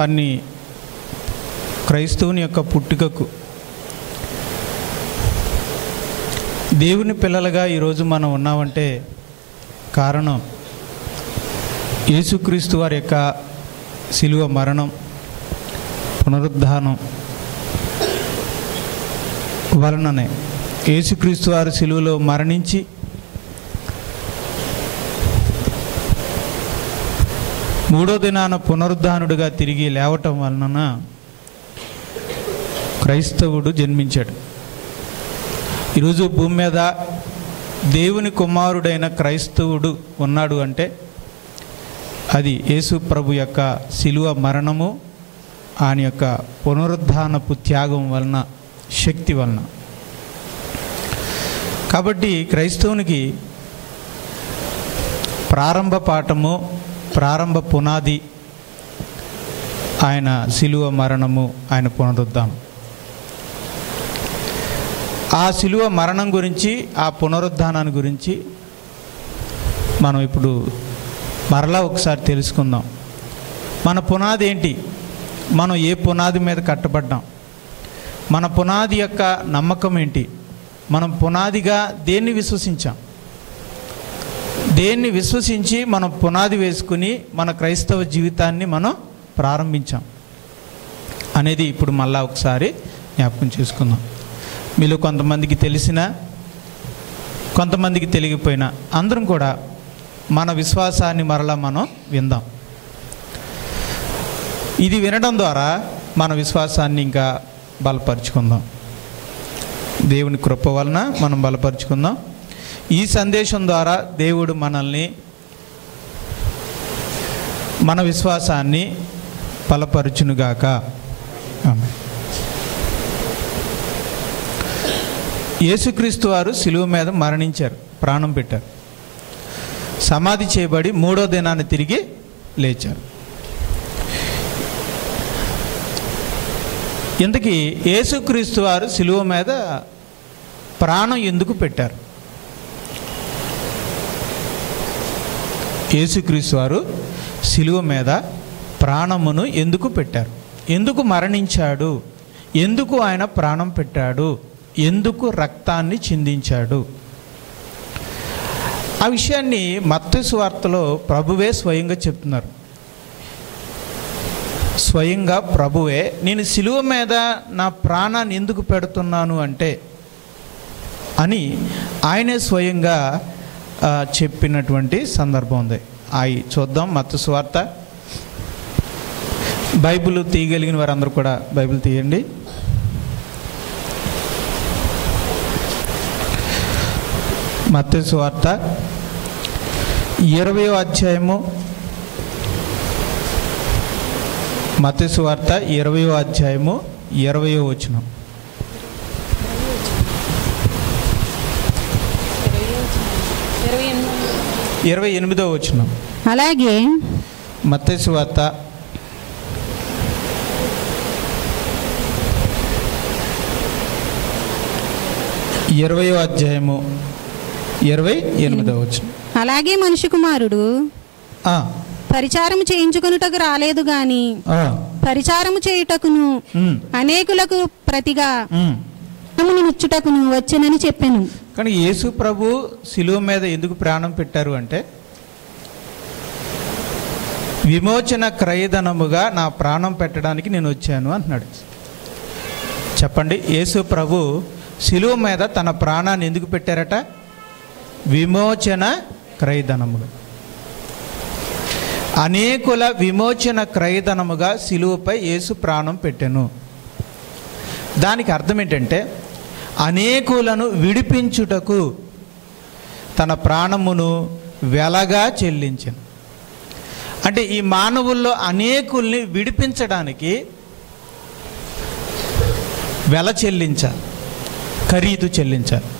అన్ని క్రైస్తవుని యొక్క పుట్టుకకు దేవుని పిల్లలుగా ఈరోజు మనం ఉన్నామంటే కారణం యేసుక్రీస్తు వారి యొక్క శిలువ మరణం, పునరుద్ధానం వలననే. యేసుక్రీస్తు వారి శిలువలో మరణించి మూడో దినాన పునరుద్ధానుడిగా తిరిగి లేవటం వలన క్రైస్తవుడు జన్మించాడు. ఈరోజు భూమి మీద దేవుని కుమారుడైన క్రైస్తవుడు ఉన్నాడు అంటే అది యేసు ప్రభు యొక్క శిలువ మరణము, ఆయన యొక్క పునరుద్ధానపు త్యాగం వలన, శక్తి వలన. కాబట్టి క్రైస్తవునికి ప్రారంభ పాఠము, ప్రారంభ పునాది ఆయన శిలువ మరణము, ఆయన పునరుద్ధానం. ఆ శిలువ మరణం గురించి, ఆ పునరుద్ధానాన్ని గురించి మనం ఇప్పుడు మరలా ఒకసారి తెలుసుకుందాం. మన పునాది ఏంటి? మనం ఏ పునాది మీద కట్టబడ్డాం? మన పునాది యొక్క నమ్మకం ఏంటి? మనం పునాదిగా దేన్ని విశ్వసించాం? దేన్ని విశ్వసించి మనం పునాది వేసుకుని మన క్రైస్తవ జీవితాన్ని మనం ప్రారంభించాం అనేది ఇప్పుడు మళ్ళా ఒకసారి జ్ఞాపకం చేసుకుందాం. మీలో కొంతమందికి తెలిసినా కొంతమందికి తెలియకపోయినా అందరం కూడా మన విశ్వాసాన్ని మరలా మనం విందాం. ఇది వినడం ద్వారా మన విశ్వాసాన్ని ఇంకా బలపరుచుకుందాం. దేవుని కృప వలన మనం బలపరుచుకుందాం. ఈ సందేశం ద్వారా దేవుడు మనల్ని, మన విశ్వాసాన్ని బలపరుచునుగాక. ఆమేన్. యేసుక్రీస్తు వారు శిలువ మీద మరణించారు, ప్రాణం పెట్టారు, సమాధి చేయబడి మూడో దినాన్ని తిరిగి లేచారు. ఇంతకీ యేసుక్రీస్తు వారు శిలువ మీద ప్రాణం ఎందుకు పెట్టారు? యేసుక్రీస్తు వారు శిలువ మీద ప్రాణమును ఎందుకు పెట్టారు? ఎందుకు మరణించాడు? ఎందుకు ఆయన ప్రాణం పెట్టాడు? ఎందుకు రక్తాన్ని చిందించాడు? ఆ విషయాన్ని మత్తయి సువార్తలో ప్రభువే స్వయంగా చెప్తున్నారు. స్వయంగా ప్రభువే, నేను శిలువ మీద నా ప్రాణాన్ని ఎందుకు పెడుతున్నాను అంటే అని ఆయనే స్వయంగా చెప్పినటువంటి సందర్భం ఉంది. అవి చూద్దాం. మత్తయి సువార్త. బైబిల్ తీయగలిగిన వారందరూ కూడా బైబిల్ తీయండి. మత్తయి సువార్త 20వ అధ్యాయము. మత్తయి సువార్త 20వ అధ్యాయము 20వ వచనం. 28వ వచనం. అలాగే మత్తయి సువార్త 20వ అధ్యాయము 28వ వచనం. అలాగే మనిషి కుమారుడు పరిచారము చేయించుకొనుటకు రాలేదు గాని పరిచారము చేయుటకును అనేకులకు ప్రతిగా నిచ్చుటకును వచ్చెనని చెప్పాను. కానీ యేసు ప్రభు శిలువ మీద ఎందుకు ప్రాణం పెట్టారు అంటే, విమోచన క్రయధనముగా నా ప్రాణం పెట్టడానికి నేను వచ్చాను అంటున్నాడు. చెప్పండి, యేసు ప్రభు శిలువ మీద తన ప్రాణాన్ని ఎందుకు పెట్టారట? విమోచన క్రయధనముగా, అనేకుల విమోచన క్రయధనముగా శిలువపై యేసు ప్రాణం పెట్టెను. దానికి అర్థం ఏంటంటే, అనేకులను విడిపించుటకు తన ప్రాణమును వెలగా చెల్లించెను. అంటే ఈ మానవుల్లో అనేకుల్ని విడిపించడానికి వెల చెల్లించాలి, ఖరీదు చెల్లించాలి.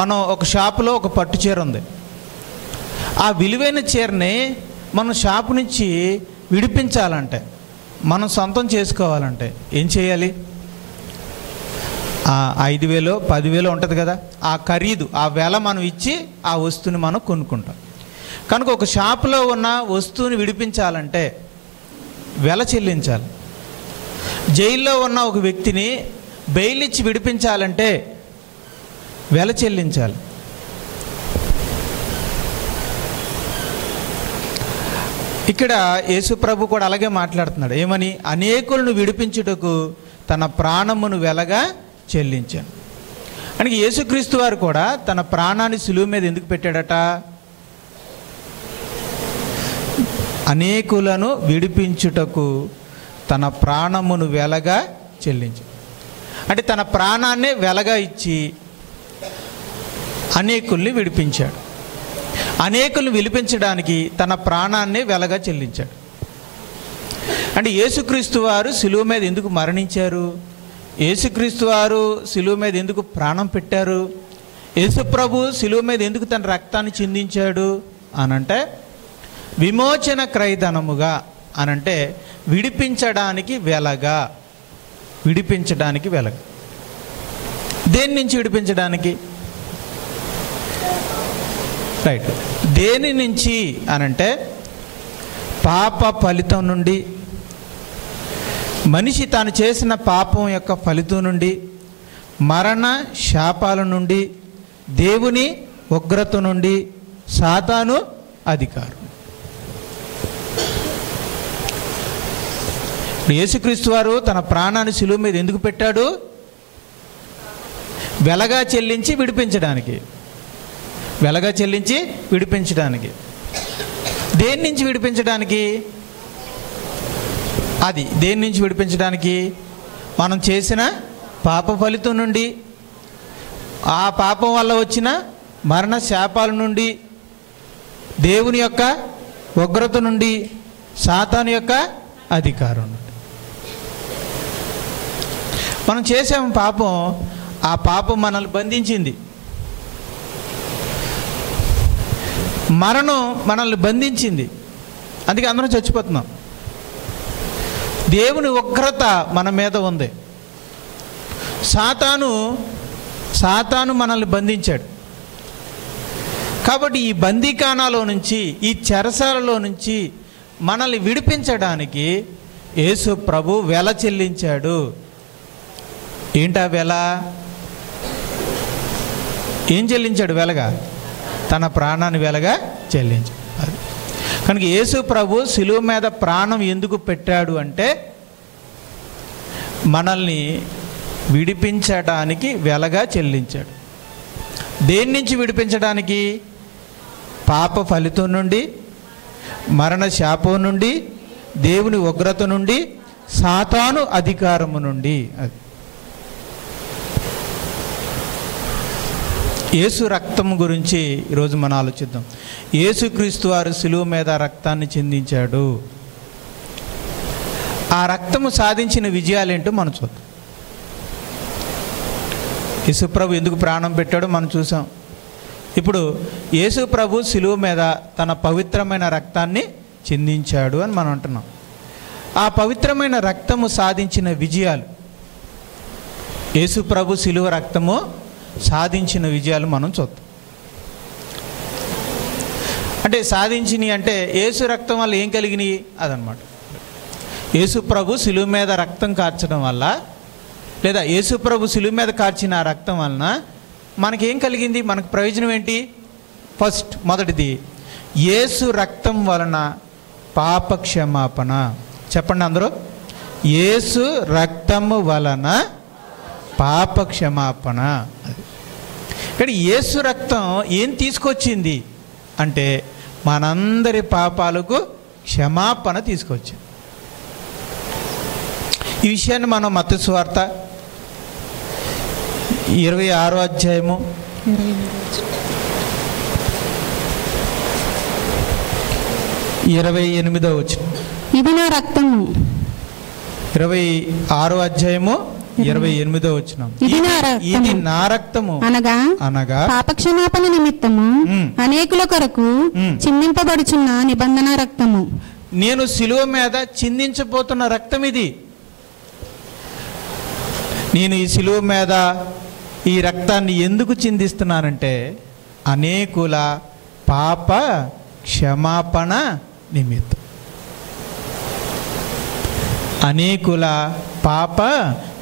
మనం ఒక షాపులో ఒక పట్టు చీర ఉంది. ఆ విలువైన చీరని మనం షాపు నుంచి విడిపించాలంటే, మనం సొంతం చేసుకోవాలంటే ఏం చేయాలి? 5,000 10,000 ఉంటుంది కదా, ఆ ఖరీదు, ఆ వెల మనం ఇచ్చి ఆ వస్తువుని మనం కొనుక్కుంటాం. కనుక ఒక షాపులో ఉన్న వస్తువుని విడిపించాలంటే వెల చెల్లించాలి. జైల్లో ఉన్న ఒక వ్యక్తిని బెయిల్ ఇచ్చి విడిపించాలంటే వెల చెల్లించాలి. ఇక్కడ యేసు ప్రభు కూడా అలాగే మాట్లాడుతున్నాడు. ఏమని? అనేకులను విడిపించుటకు తన ప్రాణమును వెలగా చెల్లించాను. అంటే యేసుక్రీస్తు వారు కూడా తన ప్రాణాన్ని సిలువ మీద ఎందుకు పెట్టాడట? అనేకులను విడిపించుటకు తన ప్రాణమును వెలగా చెల్లించాడు. అంటే తన ప్రాణాన్నే వెలగా ఇచ్చి అనేకుల్ని విడిపించాడు. అనేకుల్ని విడిపించడానికి తన ప్రాణాన్నే వెలగా చెల్లించాడు. అంటే యేసుక్రీస్తు వారు సిలువ మీద ఎందుకు మరణించారు? యేసుక్రీస్తు వారు సిలువ మీద ఎందుకు ప్రాణం పెట్టారు? యేసు ప్రభు సిలువ మీద ఎందుకు తన రక్తాన్ని చిందించాడు అనంటే విమోచన క్రయధనముగా, అనంటే విడిపించడానికి వెలగా. విడిపించడానికి వెలగా. దేని నుంచి విడిపించడానికి? రైట్. దేని నుంచి అనంటే పాప ఫలితం నుండి, మనిషి తాను చేసిన పాపం యొక్క ఫలితం నుండి, మరణ శాపాల నుండి, దేవుని ఉగ్రత నుండి, సాతాను అధికారం. యేసుక్రీస్తు వారు తన ప్రాణాన్ని సిలువ మీద ఎందుకు పెట్టాడు? వెలగా చెల్లించి విడిపించడానికి. వెలగా చెల్లించి విడిపించడానికి. దేని నుంచి విడిపించడానికి? అది దేని నుంచి విడిపించడానికి? మనం చేసిన పాప ఫలితం నుండి, ఆ పాపం వల్ల వచ్చిన మరణ శాపాల నుండి, దేవుని యొక్క ఉగ్రత నుండి, సాతాను యొక్క అధికారం నుండి. మనం చేసాము పాపం, ఆ పాపం మనల్ని బంధించింది. మరణం మనల్ని బంధించింది. అందుకే అందరం చచ్చిపోతున్నాం. దేవుని ఉగ్రత మన మీద ఉంది. సాతాను మనల్ని బంధించాడు. కాబట్టి ఈ బందీకానాలో నుంచి, ఈ చెరసాలలో నుంచి మనల్ని విడిపించడానికి యేసు ప్రభు వెల చెల్లించాడు. ఏంటా వెల? ఏం చెల్లించాడు వెలగా? తన ప్రాణాన్ని వెలగా చెల్లించాడు. కనుక యేసు ప్రభు సిలువ మీద ప్రాణం ఎందుకు పెట్టాడు అంటే మనల్ని విడిపించడానికి వెలగా చెల్లించాడు. దేని నుంచి విడిపించడానికి? పాప ఫలితం నుండి, మరణ శాపం నుండి, దేవుని ఉగ్రత నుండి, సాతాను అధికారము నుండి. అది యేసు రక్తం గురించి ఈరోజు మనం ఆలోచిద్దాం. యేసుక్రీస్తు వారు సిలువ మీద రక్తాన్ని చిందించాడు. ఆ రక్తము సాధించిన విజయాలేంటో మనం చూద్దాం. యేసు ప్రభు ఎందుకు ప్రాణం పెట్టాడో మనం చూసాం. ఇప్పుడు యేసు ప్రభు సిలువ మీద తన పవిత్రమైన రక్తాన్ని చిందించాడు అని మనం అంటున్నాం. ఆ పవిత్రమైన రక్తము సాధించిన విజయాలు, యేసు ప్రభు సిలువ రక్తము సాధించిన విజయాలు మనం చూద్దాం. అంటే సాధించినవి అంటే యేసు రక్తం వల్ల ఏం కలిగినాయి అదనమాట. యేసు ప్రభు సిలువ మీద రక్తం కార్చడం వల్ల, లేదా యేసు ప్రభు సిలువ మీద కార్చిన ఆ రక్తం వలన మనకేం కలిగింది? మనకు ప్రయోజనం ఏంటి? మొదటిది యేసు రక్తం వలన పాప క్షమాపణ. చెప్పండి అందరూ. యేసు రక్తము వలన పాప క్షమాపణ. ఇక్కడ యేసు రక్తం ఏం తీసుకొచ్చింది అంటే మనందరి పాపాలకు క్షమాపణ తీసుకొచ్చింది. ఈ విషయాన్ని మనం మత్తయి సువార్త 26వ అధ్యాయము 28వ వచనం. ఇది నా రక్తము. 26వ అధ్యాయము 28వ వచనం. ఇది నా రక్తము అనగా పాపక్షమాపణ నిమిత్తము అనేకుల కొరకు చిందింపబడుచున్న నిబంధన రక్తము. నేను సిలువ మీద చిందించబోతున్న రక్తం ఇది. నేను ఈ సిలువ మీద ఈ రక్తాన్ని ఎందుకు చిందిస్తున్నానంటే అనేకుల పాప క్షమాపణ నిమిత్తం. అనేకుల పాప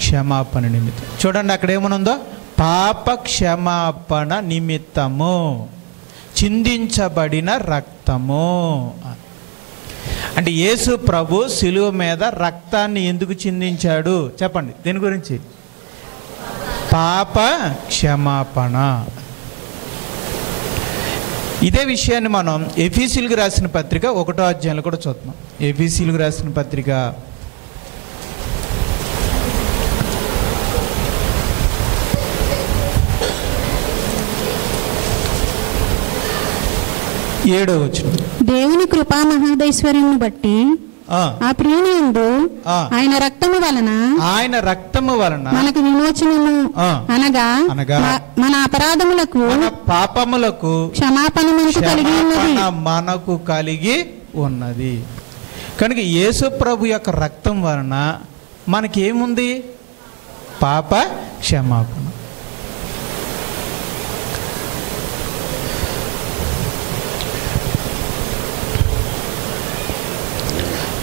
క్షమాపణ నిమిత్తం. చూడండి అక్కడ ఏమనుందో, పాప క్షమాపణ నిమిత్తము చిందించబడిన రక్తము. అంటే యేసు ప్రభు శిలువ మీద రక్తాన్ని ఎందుకు చిందించాడు చెప్పండి? దీని గురించి పాప క్షమాపణ. ఇదే విషయాన్ని మనం ఎఫీసీయులకు రాసిన పత్రిక 1వ అధ్యాయంలో కూడా చూద్దాం. ఎఫీసీయులకు రాసిన పత్రిక 7వ వచనం. దేవుని కృపా మహోదైశ్వర్యమును బట్టి ఆ ప్రియుని యందు ఆయన రక్తము వలన మనకు విమోచనము అనగా మన అపరాధములకు పాపములకు క్షమాపణ మనకు కలిగి ఉన్నది. కనుక యేసు ప్రభు యొక్క రక్తం వలన మనకి ఏముంది? పాప క్షమాపణ.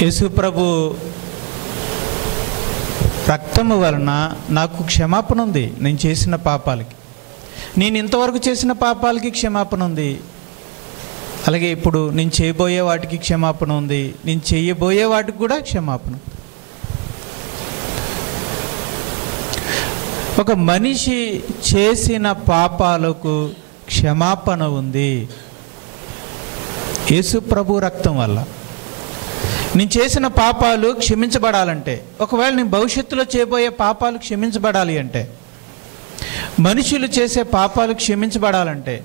యేసు ప్రభు రక్తము వలన నాకు క్షమాపణ ఉంది. నేను చేసిన పాపాలకి, నేను ఇంతవరకు చేసిన పాపాలకి క్షమాపణ ఉంది. అలాగే ఇప్పుడు నేను చేయబోయే వాటికి క్షమాపణ ఉంది. నేను చేయబోయే వాటికి కూడా క్షమాపణ. ఒక మనిషి చేసిన పాపాలకు క్షమాపణ ఉంది యేసు ప్రభు రక్తం వల్ల. నేను చేసిన పాపాలు క్షమించబడాలంటే, ఒకవేళ నేను భవిష్యత్తులో చేయబోయే పాపాలు క్షమించబడాలి అంటే, మనుషులు చేసే పాపాలు క్షమించబడాలంటే,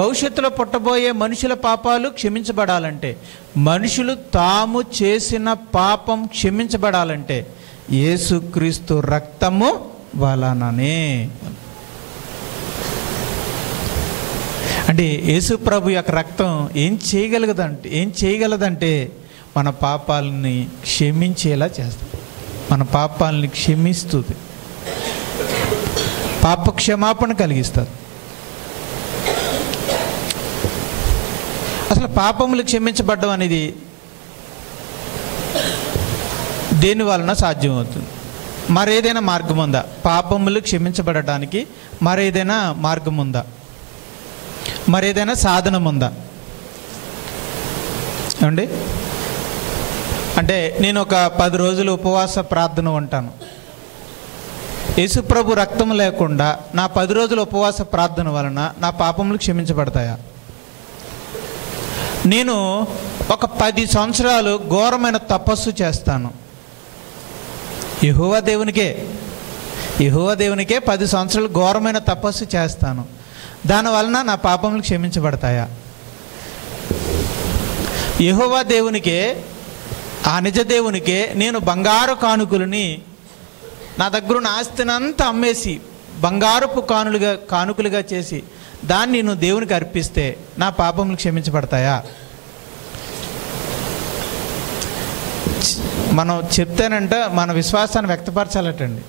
భవిష్యత్తులో పుట్టబోయే మనుషుల పాపాలు క్షమించబడాలంటే, మనుషులు తాము చేసిన పాపం క్షమించబడాలంటే యేసుక్రీస్తు రక్తము వలననే. అంటే యేసు ప్రభు యొక్క రక్తం ఏం చేయగలదంటే మన పాపాలని క్షమించేలా చేస్తుంది. మన పాపాలని క్షమిస్తుంది, పాప క్షమాపణ కలిగిస్తుంది. అసలు పాపములు క్షమించబడ్డం అనేది దేని వలన సాధ్యమవుతుంది? మరేదైనా మార్గం ఉందా? పాపములు క్షమించబడటానికి మరేదైనా మార్గం ఉందా? మరేదైనా సాధనం ఉందా? ఏమండి? అంటే నేను ఒక 10 రోజులు ఉపవాస ప్రార్థన ఉంటాను. యేసుప్రభు రక్తం లేకుండా నా 10 రోజుల ఉపవాస ప్రార్థన వలన నా పాపములు క్షమించబడతాయా? నేను ఒక 10 సంవత్సరాలు ఘోరమైన తపస్సు చేస్తాను. యెహోవా దేవునికే 10 సంవత్సరాలు ఘోరమైన తపస్సు చేస్తాను. దానివలన నా పాపములు క్షమించబడతాయా? యెహోవా దేవునికే, ఆ నిజ దేవునికే నేను బంగారు కానుకలని, నా దగ్గరున్న ఆస్తినంతా అమ్మేసి బంగారపు కానుకలుగా చేసి దాన్ని నేను దేవునికి అర్పిస్తే నా పాపములు క్షమించబడతాయా? మనం చెప్తేనంట మన విశ్వాసాన్ని వ్యక్తపరచాలటండి.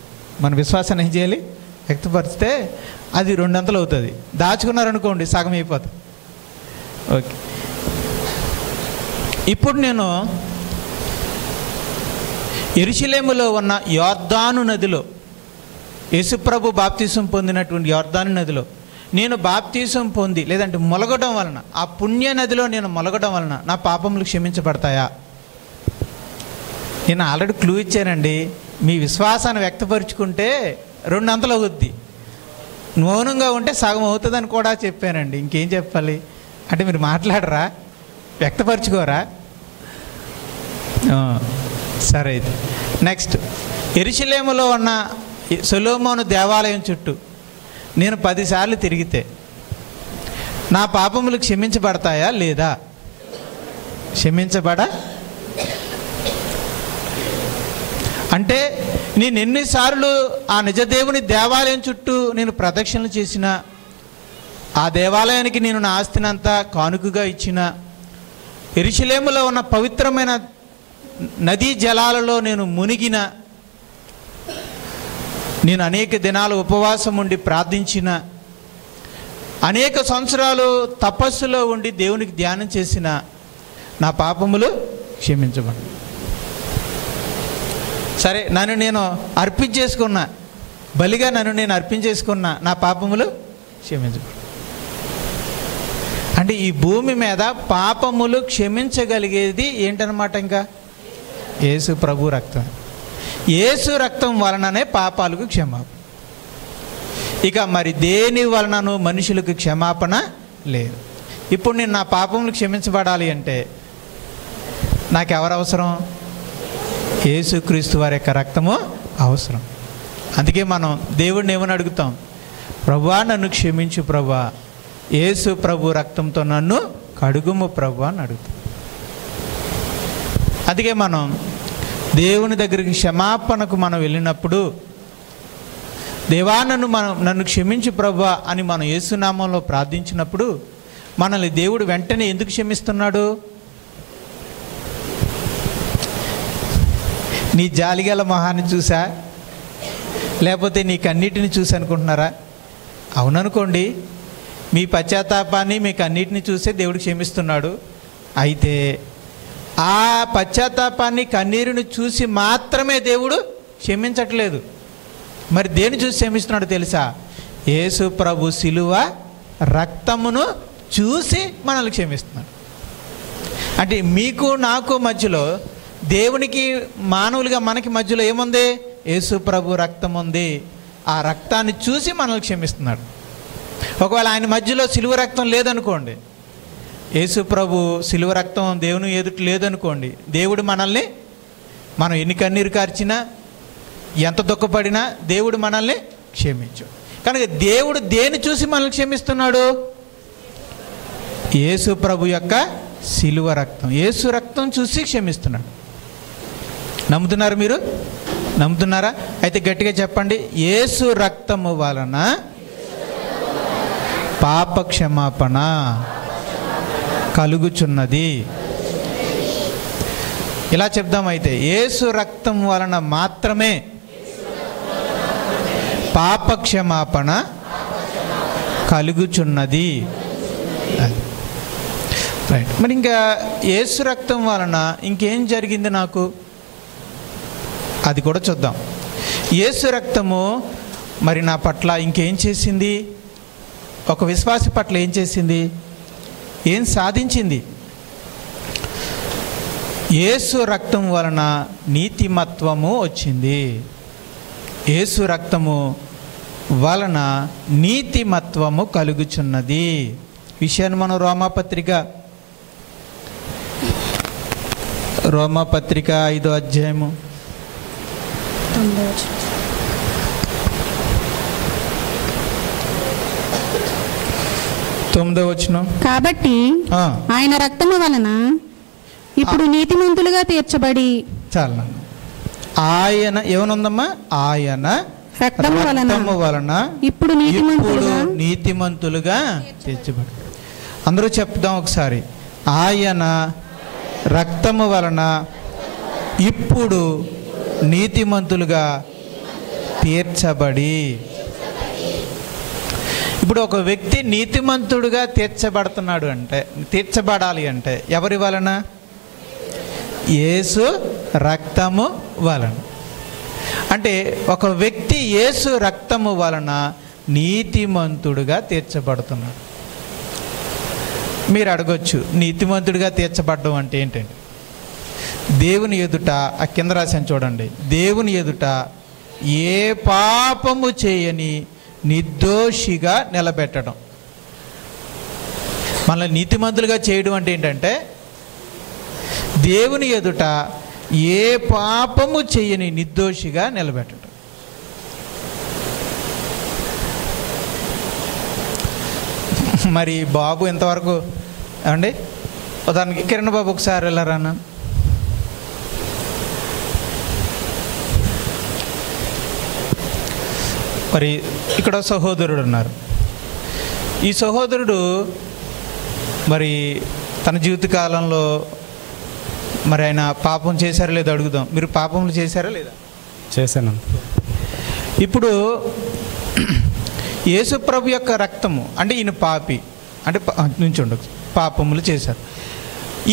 మన విశ్వాసాన్ని ఏం చేయాలి? వ్యక్తపరిస్తే అది 2 అవుతుంది. దాచుకున్నారనుకోండి సగం అయిపోతుంది. ఓకే, ఇప్పుడు నేను యెరూషలేములో ఉన్న యోర్దాను నదిలో, యేసుప్రభు బాప్తీసం పొందినటువంటి యోర్దాను నదిలో నేను బాప్తీసం పొంది లేదంటే మొలగడం వలన, ఆ పుణ్య నదిలో నేను మొలగడం వలన నా పాపములు క్షమించబడతాయా? నేను ఆల్రెడీ క్లూ ఇచ్చానండి. మీ విశ్వాసాన్ని వ్యక్తపరుచుకుంటే 2 అవుద్ది, మౌనంగా ఉంటే సగం అవుతుందని కూడా చెప్పానండి. ఇంకేం చెప్పాలి? అంటే మీరు మాట్లాడరా, వ్యక్తపరచుకోరా? సరే, అయితే నెక్స్ట్, యెరూషలేములో ఉన్న సొలొమోను దేవాలయం చుట్టూ నేను 10 సార్లు తిరిగితే నా పాపములు క్షమించబడతాయా లేదా? క్షమించబడా? అంటే నేను ఎన్నిసార్లు ఆ నిజదేవుని దేవాలయం చుట్టూ నేను ప్రదక్షిణలు చేసిన, ఆ దేవాలయానికి నేను నా ఆస్తినంతా కానుకగా ఇచ్చిన, యెరూషలేములో ఉన్న పవిత్రమైన నదీ జలాలలో నేను మునిగిన, నేను అనేక దినాలు ఉపవాసం ఉండి ప్రార్థించిన, అనేక సంవత్సరాలు తపస్సులో ఉండి దేవునికి ధ్యానం చేసిన, నా పాపములు క్షమించబడి. సరే, నన్ను నేను అర్పించేసుకున్నా, బలిగా నన్ను నేను అర్పించేసుకున్నా, నా పాపములు క్షమించబడు. అంటే ఈ భూమి మీద పాపములు క్షమించగలిగేది ఏంటనమాట? ఇంకా యేసు ప్రభు రక్తం. యేసు రక్తం వలననే పాపాలకు క్షమాపణ. ఇక మరి దేని వలనను మనుషులకు క్షమాపణ లేదు. ఇప్పుడు నేను నా పాపములు క్షమించబడాలి అంటే నాకెవరు అవసరం? యేసుక్రీస్తు వారి యొక్క రక్తము అవసరం. అందుకే మనం దేవుడిని ఏమని అడుగుతాం? ప్రభువా నన్ను క్షమించు ప్రభువా, యేసు ప్రభు రక్తంతో నన్ను కడుగుము ప్రభువా అని అడుగుతాం. అందుకే మనం దేవుని దగ్గరికి క్షమాపణకు మనం వెళ్ళినప్పుడు, దేవా నన్ను క్షమించు ప్రభువా అని మనం యేసునామంలో ప్రార్థించినప్పుడు మనల్ని దేవుడు వెంటనే ఎందుకు క్షమిస్తున్నాడు? నీ జాలిగల మొహాన్ని చూసా, లేకపోతే నీ కన్నీటిని చూసి అనుకుంటున్నారా? అవుననుకోండి, మీ పశ్చాత్తాపాన్ని మీ కన్నీటిని చూసే దేవుడు క్షమిస్తున్నాడు. అయితే ఆ పశ్చాత్తాపాన్ని కన్నీరుని చూసి మాత్రమే దేవుడు క్షమించట్లేదు. మరి దేని చూసి క్షమిస్తున్నాడు తెలుసా? యేసు ప్రభు శిలువ రక్తమును చూసి మనల్ని క్షమిస్తున్నాడు. అంటే మీకు నాకు మధ్యలో, దేవునికి మానవులుగా మనకి మధ్యలో ఏముంది? యేసు ప్రభు రక్తం ఉంది. ఆ రక్తాన్ని చూసి మనల్ని క్షమిస్తున్నాడు. ఒకవేళ ఆయన మధ్యలో సిలువ రక్తం లేదనుకోండి, యేసు ప్రభు సిలువ రక్తం దేవుని ఎదుట లేదనుకోండి, దేవుడు మనల్ని, మనం ఎన్ని కన్నీరు కార్చినా, ఎంత దుఃఖపడినా దేవుడు మనల్ని క్షమించు. కనుక దేవుడు దేని చూసి మనల్ని క్షమిస్తున్నాడు? యేసు ప్రభు యొక్క సిలువ రక్తం, యేసు రక్తం చూసి క్షమిస్తున్నాడు. నమ్ముతున్నారు మీరు? నమ్ముతున్నారా? అయితే గట్టిగా చెప్పండి, యేసు రక్తము వలన పాప క్షమాపణ కలుగుచున్నది. ఇలా చెప్దాం. అయితే యేసు రక్తం వలన మాత్రమే పాప క్షమాపణ కలుగుచున్నది. రైట్. మరి ఇంకా యేసు రక్తం వలన ఇంకేం జరిగింది నాకు? అది కూడా చూద్దాం. యేసు రక్తము మరి నా పట్ల ఇంకేం చేసింది? ఒక విశ్వాసి పట్ల ఏం చేసింది? ఏం సాధించింది? యేసు రక్తం వలన నీతిమత్వము వచ్చింది. యేసు రక్తము వలన నీతిమత్వము కలుగుచున్నది. విషయాన్ని మనం రోమాపత్రిక 5వ అధ్యాయము 9వ వచనం. కాబట్టి ఆయన రక్తము వలన ఇప్పుడు నీతిమంతులుగా తీర్చబడి, చాలా ఆయన ఏమనుందమ్మా? ఆయన రక్తము వలన ఇప్పుడు నీతిమంతులుగా తీర్చబడి. అందరూ చెప్దాం ఒకసారి, ఆయన రక్తము వలన ఇప్పుడు నీతిమంతులుగా తీర్చబడి. ఇప్పుడు ఒక వ్యక్తి నీతిమంతుడుగా తీర్చబడుతున్నాడు అంటే, తీర్చబడాలి అంటే ఎవరి వలన? యేసు రక్తము వలన. అంటే ఒక వ్యక్తి యేసు రక్తము వలన నీతిమంతుడుగా తీర్చబడుతున్నాడు. మీరు అడగొచ్చు, నీతిమంతుడిగా తీర్చబడడం అంటే ఏంటండి? దేవుని ఎదుట, ఆ కింద రాశాను చూడండి, దేవుని ఎదుట ఏ పాపము చేయని నిర్దోషిగా నిలబెట్టడం. మనల్ని నీతిమంతులుగా చేయడం అంటే ఏంటంటే, దేవుని ఎదుట ఏ పాపము చేయని నిర్దోషిగా నిలబెట్టడం. మరి బాబు ఎంతవరకు అండి? ఉదాహరణకి కిరణ్ బాబు ఒకసారి వెళ్ళారా అన్న? మరి ఇక్కడ సహోదరుడు ఉన్నారు. ఈ సహోదరుడు మరి తన జీవితకాలంలో మరి ఆయన పాపం చేశారో లేదో అడుగుదాం. మీరు పాపములు చేశారా లేదా? చేశాను. ఇప్పుడు యేసుప్రభు యొక్క రక్తము అంటే ఈయన పాపి అంటే నుంచి ఉండదు, పాపములు చేశారు.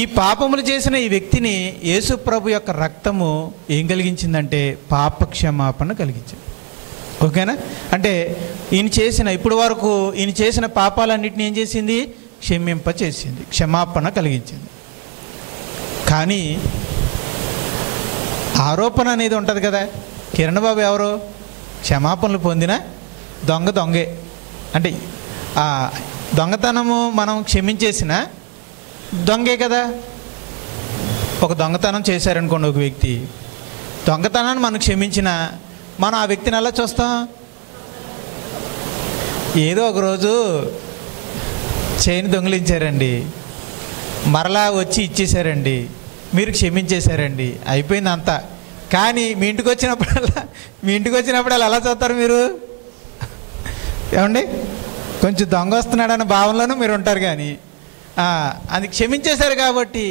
ఈ పాపములు చేసిన ఈ వ్యక్తిని యేసు ప్రభు యొక్క రక్తము ఏం కలిగించిందంటే పాప క్షమాపణ కలిగించింది. ఓకేనా? అంటే ఇప్పుడు వరకు ఈయన చేసిన పాపాలన్నింటినీ ఏం చేసింది? క్షమింప చేసింది, క్షమాపణ కలిగించింది. కానీ ఆరోపణ అనేది ఉంటుంది కదా. కిరణ్ బాబు ఎవరు? క్షమాపణలు పొందిన దొంగే. అంటే ఆ దొంగతనము మనం క్షమించేసిన దొంగే కదా. ఒక దొంగతనం చేశారనుకోండి ఒక వ్యక్తి, దొంగతనాన్ని మనం క్షమించిన మనం ఆ వ్యక్తిని ఎలా చూస్తాం? ఏదో ఒకరోజు చైన్ దొంగిలించారండి, మరలా వచ్చి ఇచ్చేసారండి, మీరు క్షమించేశారండి, అయిపోయింది అంతా. కానీ మీ ఇంటికి వచ్చినప్పుడల్లా ఎలా చూస్తారు మీరు? ఏమండి? కొంచెం దొంగ వస్తున్నాడన్న భావనలోనూ మీరు ఉంటారు. కానీ అది క్షమించేశారు కాబట్టి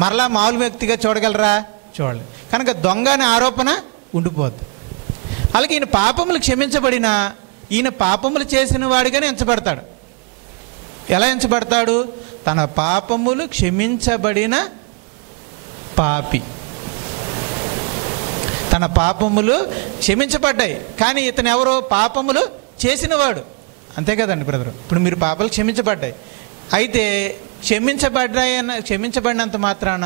మరలా మామూలు వ్యక్తిగా చూడగలరా? చూడలేదు. కనుక దొంగ అనే ఆరోపణ ఉండిపోద్ది. అలాగే ఈయన పాపములు క్షమించబడిన ఈయన పాపములు చేసిన వాడిగానే ఎంచబడతాడు. ఎలా ఎంచబడతాడు? తన పాపములు క్షమించబడిన పాపి. తన పాపములు క్షమించబడ్డాయి, కానీ ఇతను ఎవరో పాపములు చేసినవాడు. అంతే కదండి బ్రదర్? ఇప్పుడు మీరు పాపాలు క్షమించబడ్డాయి, అయితే క్షమించబడినంత మాత్రాన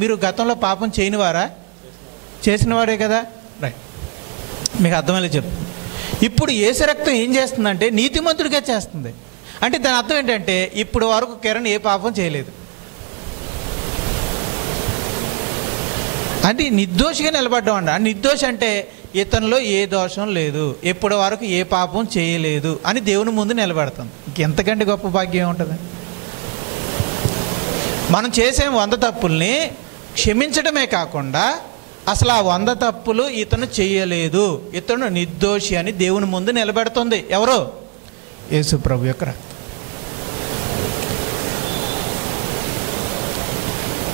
మీరు గతంలో పాపం చేయనివారా? చేసినవాడే కదా. రైట్, మీకు అర్థమయ్యేలా చెప్తుంది. ఇప్పుడు యేసు రక్తం ఏం చేస్తుందంటే నీతిమంతుడిగా చేస్తుంది. అంటే దాని అర్థం ఏంటంటే ఇప్పుడు వరకు కిరణ్ ఏ పాపం చేయలేదు, అంటే నిర్దోషిగా నిలబడ్డాం అండి. నిర్దోషి అంటే ఇతనిలో ఏ దోషం లేదు, ఎప్పటి వరకు ఏ పాపం చేయలేదు అని దేవుని ముందు నిలబడతాం. ఇంకెంతకంటే గొప్ప భాగ్యం ఉంటుంది? మనం చేసే 100 తప్పుల్ని క్షమించడమే కాకుండా అసలు ఆ 100 తప్పులు ఇతను చేయలేదు, ఇతను నిర్దోషి అని దేవుని ముందు నిలబెడుతుంది. ఎవరో? యేసు ప్రభు యొక్క రక్తం.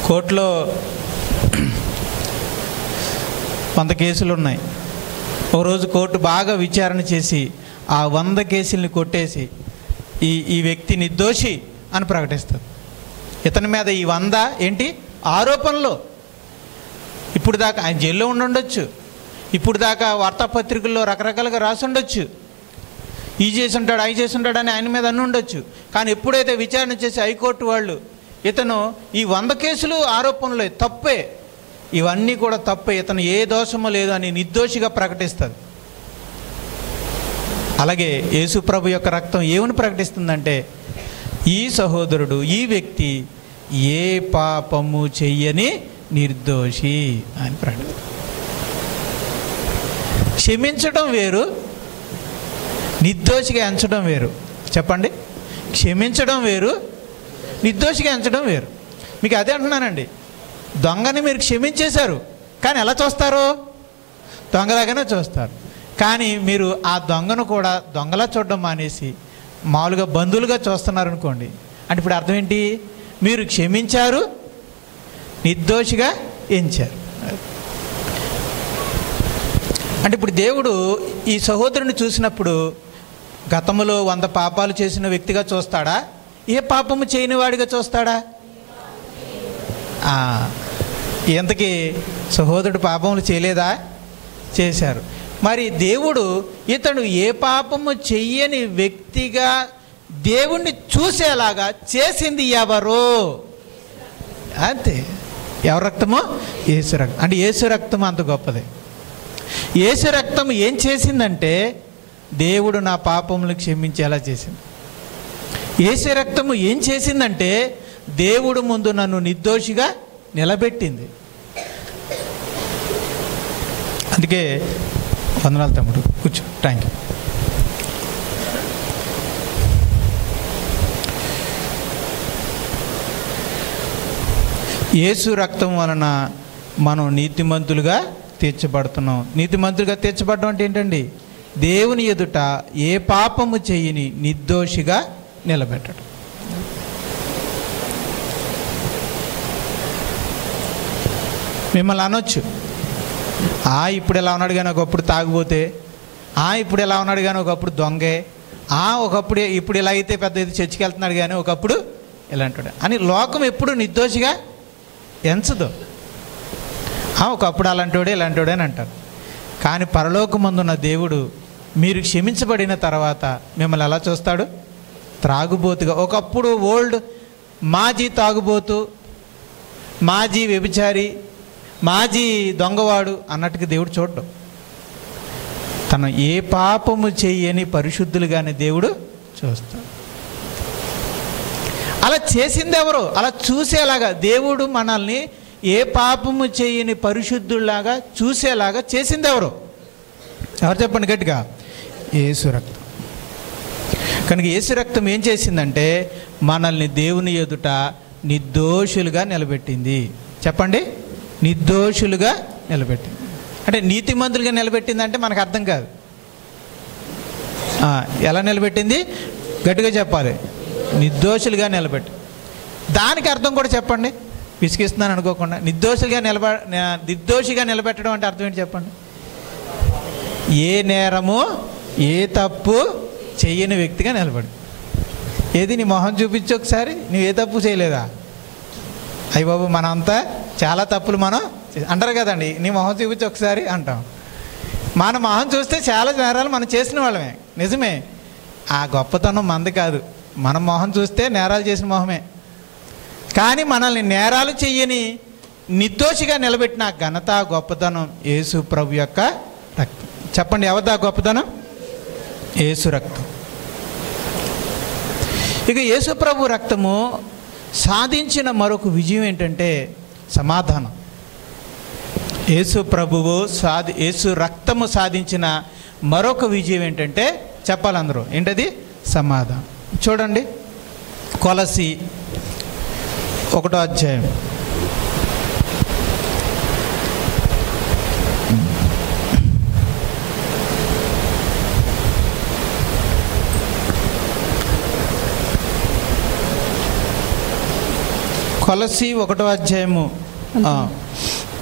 కోర్టులో 100 కేసులు ఉన్నాయి. ఒకరోజు కోర్టు బాగా విచారణ చేసి ఆ 100 కేసుల్ని కొట్టేసి ఈ వ్యక్తి నిర్దోషి అని ప్రకటిస్తుంది. ఇతని మీద ఈ 100 ఏంటి ఆరోపణలు. ఇప్పుడు దాకా ఆయన జైల్లో ఉండొచ్చు, ఇప్పుడు దాకా వార్తాపత్రికల్లో రకరకాలుగా రాసి ఉండొచ్చు, ఈ చేసి ఉంటాడు అవి చేసి ఉంటాడు అని ఆయన మీద అన్ని ఉండొచ్చు. కానీ ఎప్పుడైతే విచారణ చేసి హైకోర్టు వాళ్ళు ఇతను ఈ 100 కేసులు ఆరోపణలు తప్పే, ఇవన్నీ కూడా తప్పే, ఇతను ఏ దోషమో లేదు అని నిర్దోషిగా ప్రకటిస్తుంది. అలాగే యేసు ప్రభు యొక్క రక్తం ఏమని ప్రకటిస్తుందంటే ఈ సహోదరుడు, ఈ వ్యక్తి ఏ పాపము చెయ్యని నిర్దోషి అని ప్రకటిస్తుంది. క్షమించడం వేరు, నిర్దోషిగా ఎంచడం వేరు. చెప్పండి, క్షమించడం వేరు, నిర్దోషిగా ఎంచడం వేరు. మీకు అదే అంటున్నానండి. దొంగని మీరు క్షమించేశారు, కానీ ఎలా చూస్తారు? దొంగలాగానే చూస్తారు. కానీ మీరు ఆ దొంగను కూడా దొంగలా చూడడం మానేసి మామూలుగా బంధువులుగా చూస్తున్నారనుకోండి, అంటే ఇప్పుడు అర్థం ఏంటి? మీరు క్షమించారు, నిర్దోషిగా ఎంచారు. అంటే ఇప్పుడు దేవుడు ఈ సహోదరుని చూసినప్పుడు గతంలో 100 పాపాలు చేసిన వ్యక్తిగా చూస్తాడా? ఏ పాపము చేయని వాడిగా చూస్తాడా? ఇంతకీ సహోదరుడు పాపములు చేయలేదా? చేశారు. మరి దేవుడు ఇతడు ఏ పాపము చెయ్యని వ్యక్తిగా దేవుణ్ణి చూసేలాగా చేసింది ఎవరు? అంతే. ఎవరి రక్తమో? యేసు రక్తం. అంటే యేసు రక్తం అంత గొప్పది. యేసు రక్తం ఏం చేసిందంటే దేవుడు నా పాపములు క్షమించేలా చేసింది. యేసు రక్తము ఏం చేసిందంటే దేవుడు ముందు నన్ను నిర్దోషిగా నిలబెట్టింది. అందుకే వందనాలు తమ్ముడు, కూర్చో. Thank you. యేసు రక్తం వలన మనం నీతిమంతులుగా తీర్చబడుతున్నాం. నీతిమంతులుగా తీర్చబడడం అంటే ఏంటండి? దేవుని ఎదుట ఏ పాపము చేయని నిర్దోషిగా నిలబెట్టడం. మిమ్మల్ని అనొచ్చు, ఇప్పుడు ఎలా ఉన్నాడు కానీ ఒకప్పుడు తాగుపోతే, ఇప్పుడు ఎలా ఉన్నాడు కానీ ఒకప్పుడు దొంగే, ఇప్పుడు ఇలా అయితే పెద్ద ఇది చర్చికి వెళ్తున్నాడు కానీ ఒకప్పుడు ఇలాంటి అని లోకం ఎప్పుడు నిర్దోషిగా ఎంచదు. ఒకప్పుడు అలాంటివాడే ఇలాంటివాడే అని అంటారు. కానీ పరలోకమందున్న దేవుడు మీరు క్షమించబడిన తర్వాత మిమ్మల్ని ఎలా చూస్తాడు? త్రాగుబోతుగా. ఒకప్పుడు ఓల్డ్ మాజీ తాగుబోతు, మాజీ వ్యభిచారి, మాజీ దొంగవాడు అన్నట్టుగా దేవుడు చూడడం. తను ఏ పాపము చేయని పరిశుద్ధులుగానే దేవుడు చూస్తాడు. అలా చేసింది ఎవరు? అలా చూసేలాగా దేవుడు మనల్ని ఏ పాపము చేయని పరిశుద్ధుల్లాగా చూసేలాగా చేసింది ఎవరు? ఎవరు చెప్పండి గట్టిగా? యేసు రక్తం. కనుక యేసు రక్తం ఏం చేసిందంటే మనల్ని దేవుని ఎదుట నిర్దోషులుగా నిలబెట్టింది. చెప్పండి, నిర్దోషులుగా నిలబెట్టింది. అంటే నీతిమంతులుగా నిలబెట్టిందంటే మనకు అర్థం కాదు. ఎలా నిలబెట్టింది? గట్టిగా చెప్పాలి. నిర్దోషులుగా నిలబెట్టి. దానికి అర్థం కూడా చెప్పండి, విసిగిస్తున్నాను అనుకోకుండా. నిర్దోషిగా నిలబెట్టడం అంటే అర్థం ఏంటి చెప్పండి? ఏ నేరము ఏ తప్పు చెయ్యని వ్యక్తిగా నిలబడి. ఏది నీ మొహం చూపించి ఒకసారి, నువ్వు ఏ తప్పు చేయలేదా? అయ్య బాబు మనంతా చాలా తప్పులు మనం అంటారు కదండి. నీ మొహం చూపించి ఒకసారి అంటాం. మన మొహం చూస్తే చాలా నేరాలు మనం చేసిన వాళ్ళమే, నిజమే. ఆ గొప్పతనం మంది కాదు. మన మొహం చూస్తే నేరాలు చేసిన మొహమే. కానీ మనల్ని నేరాలు చెయ్యని నిర్దోషిగా నిలబెట్టిన ఘనత, గొప్పతనం యేసు ప్రభు యొక్క రక్తం. చెప్పండి, ఎవరిదా గొప్పతనం? యేసు రక్తం. ఇక యేసు ప్రభు రక్తము సాధించిన మరొక విజయం ఏంటంటే సమాధానం. యేసు ప్రభువు యేసు రక్తము సాధించిన మరొక విజయం ఏంటంటే చెప్పాలి అందరూ, ఏంటది? సమాధానం. చూడండి, కొలసి 1వ అధ్యాయం. కొలసి 1వ అధ్యాయము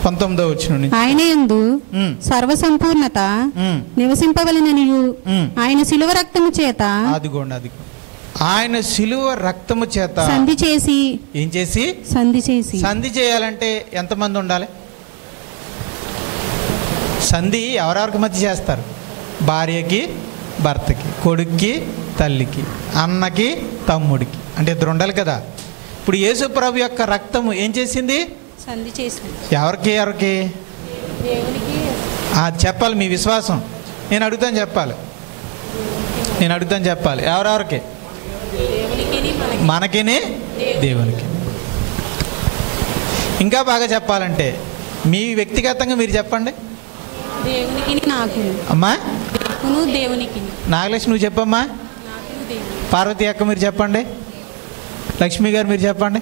19వ వచనం నుంచి. ఆయన యందు సర్వసంపూర్ణత నివసింపవలెననియు ఆయన శిలువ రక్తము చేత, అదిగోండి ఆయన శిలువ రక్తము చేత సంధి చేసి. ఏం చేసి? సంధి చేసి. సంధి చేయాలంటే ఎంతమంది ఉండాలి? సంధి ఎవరెవరికి మధ్య చేస్తారు? భార్యకి భర్తకి, కొడుక్కి తల్లికి, అన్నకి తమ్ముడికి, అంటే ఇద్దరు ఉండాలి కదా. ఇప్పుడు యేసు ప్రభు యొక్క రక్తము ఏం చేసింది? సంధి చేసింది. ఎవరికి? అది చెప్పాలి, మీ విశ్వాసం. నేను అడుగుతాను చెప్పాలి. ఎవరెవరికి? మనకిని దేవునికి. ఇంకా బాగా చెప్పాలంటే మీ వ్యక్తిగతంగా మీరు చెప్పండి. అమ్మా నాగలక్ష్మి నువ్వు చెప్పమ్మా. పార్వతి అక్క మీరు చెప్పండి. లక్ష్మి గారు మీరు చెప్పండి.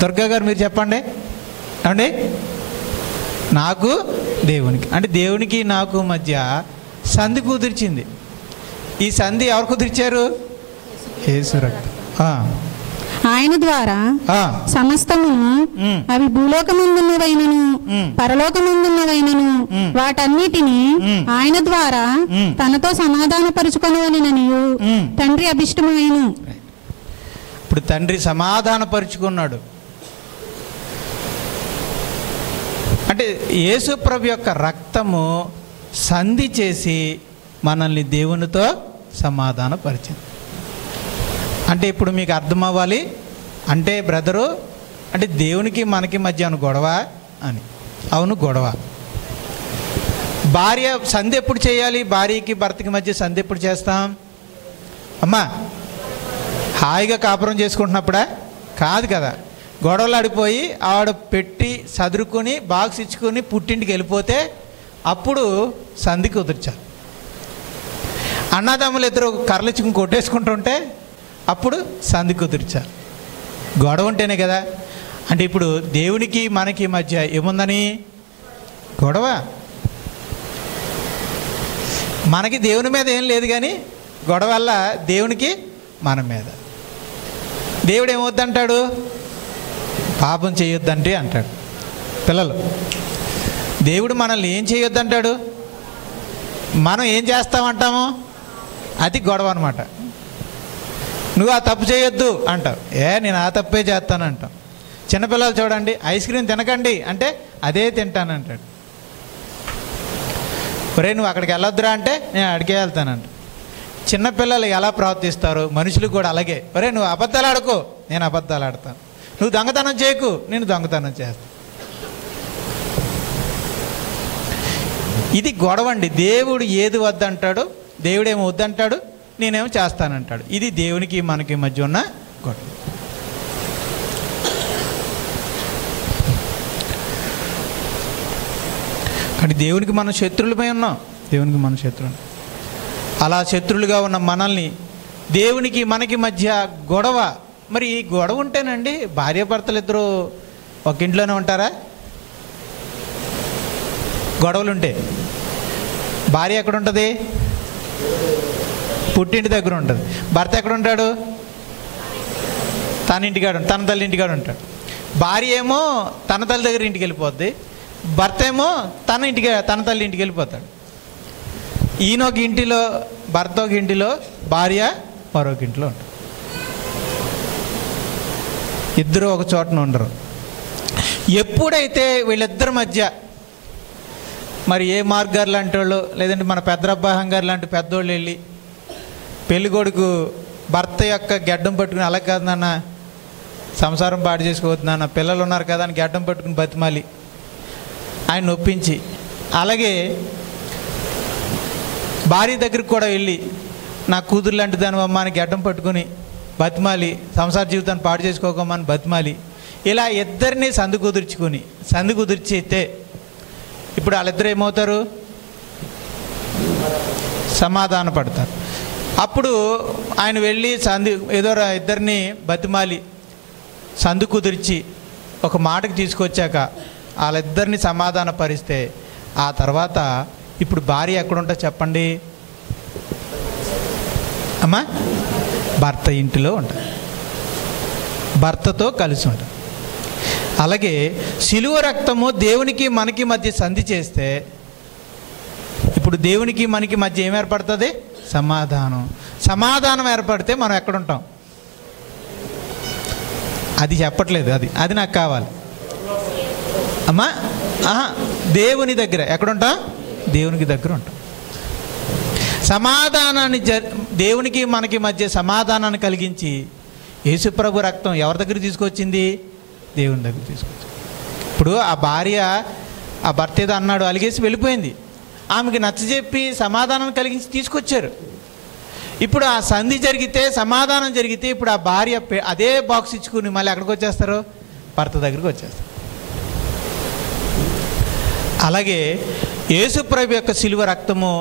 దుర్గా గారు మీరు చెప్పండి. అండి, నాకు దేవునికి, అంటే దేవునికి నాకు మధ్య సంధి కుదిర్చింది. ఈ సంధి ఎవరు కుదిర్చారు? యేసు రక్తం. ఆయన ద్వారా సమస్తమును, అవి భూలోకమందున్నవైనను పరలోకమందున్నవైనను వాటన్నిటిని ఆయన ద్వారా తనతో సమాధానపరుచుకొనవలెననియు తండ్రి అభిష్టమైన. ఇప్పుడు తండ్రి సమాధానపరుచుకున్నాడు. అంటే యేసు ప్రభు యొక్క రక్తము సంధి చేసి మనల్ని దేవునితో సమాధానపరిచింది. అంటే ఇప్పుడు మీకు అర్థం అవ్వాలి. అంటే బ్రదరు, అంటే దేవునికి మనకి మధ్య గొడవ అని. అవును, గొడవ. భార్య సంధి ఎప్పుడు చేయాలి? భార్యకి భర్తకి మధ్య సంధి ఎప్పుడు చేస్తాం? అమ్మా హాయిగా కాపురం చేసుకుంటున్నప్పుడా? కాదు కదా. గొడవలు ఆడిపోయి ఆవిడ పెట్టి సదురుకొని బాక్స్ ఇచ్చుకొని పుట్టింటికి వెళ్ళిపోతే అప్పుడు సంధి కుదిర్చాలి. అన్నదమ్ములు ఇద్దరు కర్రలు ఇచ్చుకుని కొట్టేసుకుంటుంటే అప్పుడు సంధి కుదిర్చాలి. గొడవ ఉంటేనే కదా. అంటే ఇప్పుడు దేవునికి మనకి మధ్య ఏముందని? గొడవ. మనకి దేవుని మీద ఏం లేదు, కానీ గొడవ వల్ల దేవునికి మన మీద. దేవుడు ఏమవుద్దంటాడు? పాపం చేయొద్దంటే అంటాడు. పిల్లలు, దేవుడు మనల్ని ఏం చేయొద్దంటాడు? మనం ఏం చేస్తామంటాము? అది గొడవ అనమాట. నువ్వు ఆ తప్పు చేయొద్దు అంటావు. నేను ఆ తప్పే చేస్తానంటావు. చిన్నపిల్లలు చూడండి, ఐస్ క్రీమ్ తినకండి అంటే అదే తింటానంటాడు. ఒరే నువ్వు అక్కడికి వెళ్ళొద్దురా అంటే నేను అడిగే వెళ్తానంట. చిన్నపిల్లలు ఎలా ప్రవర్తిస్తారు, మనుషులు కూడా అలాగే. ఒరే నువ్వు అబద్ధాలు ఆడుకో, నేను అబద్ధాలు ఆడతాను. నువ్వు దొంగతనం చేయకు, నేను దొంగతనం చేస్తాను. ఇది గొడవ అండి. దేవుడు ఏది వద్దంటాడో దేవుడేమో వద్దంటాడు, నేనేమో చేస్తానంటాడు. ఇది దేవునికి మనకి మధ్య ఉన్న గొడవ. కానీ దేవునికి మనం శత్రువులపై ఉన్నాం. దేవునికి మన శత్రువులు. అలా శత్రువులుగా ఉన్న మనల్ని దేవునికి మనకి మధ్య గొడవ. మరి ఈ గొడవ ఉంటేనండి భార్యాభర్తలు ఇద్దరు ఒక ఇంట్లోనే ఉంటారా? గొడవలు ఉంటే భార్య ఎక్కడ ఉంటుంది? పుట్టింటి దగ్గర ఉంటుంది. భర్త ఎక్కడ ఉంటాడు? తన ఇంటికాడు, తన తల్లి ఇంటికాడు ఉంటాడు. భార్య ఏమో తన తల్లి దగ్గర ఇంటికి వెళ్ళిపోద్ది, భర్త ఏమో తన తల్లి ఇంటికి వెళ్ళిపోతాడు. ఈయన ఒక ఇంటిలో, భర్త ఒక ఇంటిలో, భార్య మరొక ఇంట్లో ఉంటాడు. ఇద్దరు ఒక చోటన ఉండరు. ఎప్పుడైతే వీళ్ళిద్దరి మధ్య మరి ఏ మార్గారు లాంటి వాళ్ళు, లేదంటే మన పెద్దరబ్బాహం గారు లాంటి పెద్దోళ్ళు వెళ్ళి పెళ్ళికొడుకు భర్త యొక్క గడ్డం పట్టుకుని, అలా కాదు నాన్న సంసారం పాడు చేసుకోవద్దు నాన్న, పిల్లలు ఉన్నారు కదా అని గడ్డం పట్టుకుని బతిమాలి ఆయన ఒప్పించి, అలాగే భార్య దగ్గరికి కూడా వెళ్ళి నా కూతురు లాంటి దాని అమ్మ అని గడ్డం పట్టుకుని బతిమాలి, సంసార జీవితాన్ని పాడు చేసుకోకమ్మని బతిమాలి, ఇలా ఇద్దరిని సందు కుదిర్చితే ఇప్పుడు వాళ్ళిద్దరు ఏమవుతారు? సమాధాన పడతారు. అప్పుడు ఆయన వెళ్ళి ఏదో ఇద్దరిని బతిమాలి సందు కుదిర్చి ఒక మాటకు తీసుకొచ్చాక వాళ్ళిద్దరిని సమాధాన పరిస్తే ఆ తర్వాత ఇప్పుడు భార్య ఎక్కడుంటా చెప్పండి అమ్మా? భర్త ఇంటిలో ఉంటుంది, భర్తతో కలిసి ఉంటుంది. అలాగే శిలువ రక్తము దేవునికి మనకి మధ్య సంధి చేస్తే ఇప్పుడు దేవునికి మనకి మధ్య ఏం ఏర్పడుతుంది? సమాధానం ఏర్పడితే మనం ఎక్కడుంటాం? అది చెప్పట్లేదు, అది నాకు కావాలి అమ్మా. దేవుని దగ్గర ఎక్కడుంటాం? దేవునికి దగ్గర ఉంటాం. సమాధానాన్ని దేవునికి మనకి మధ్య సమాధానాన్ని కలిగించి యేసుప్రభు రక్తం ఎవరి దగ్గర తీసుకొచ్చింది? దేవుని దగ్గర తీసుకొచ్చింది. ఇప్పుడు ఆ భార్య ఆ భర్త ఏదో అన్నాడు అలిగేసి వెళ్ళిపోయింది. ఆమెకి నచ్చజెప్పి సమాధానం కలిగించి తీసుకొచ్చారు. ఇప్పుడు ఆ సంధి జరిగితే, సమాధానం జరిగితే ఇప్పుడు ఆ భార్య అదే బాక్స్ ఇచ్చుకుని మళ్ళీ ఎక్కడికి వచ్చేస్తారు? భర్త దగ్గరికి వచ్చేస్తారు. అలాగే యేసుప్రభు యొక్క శిలువ రక్తము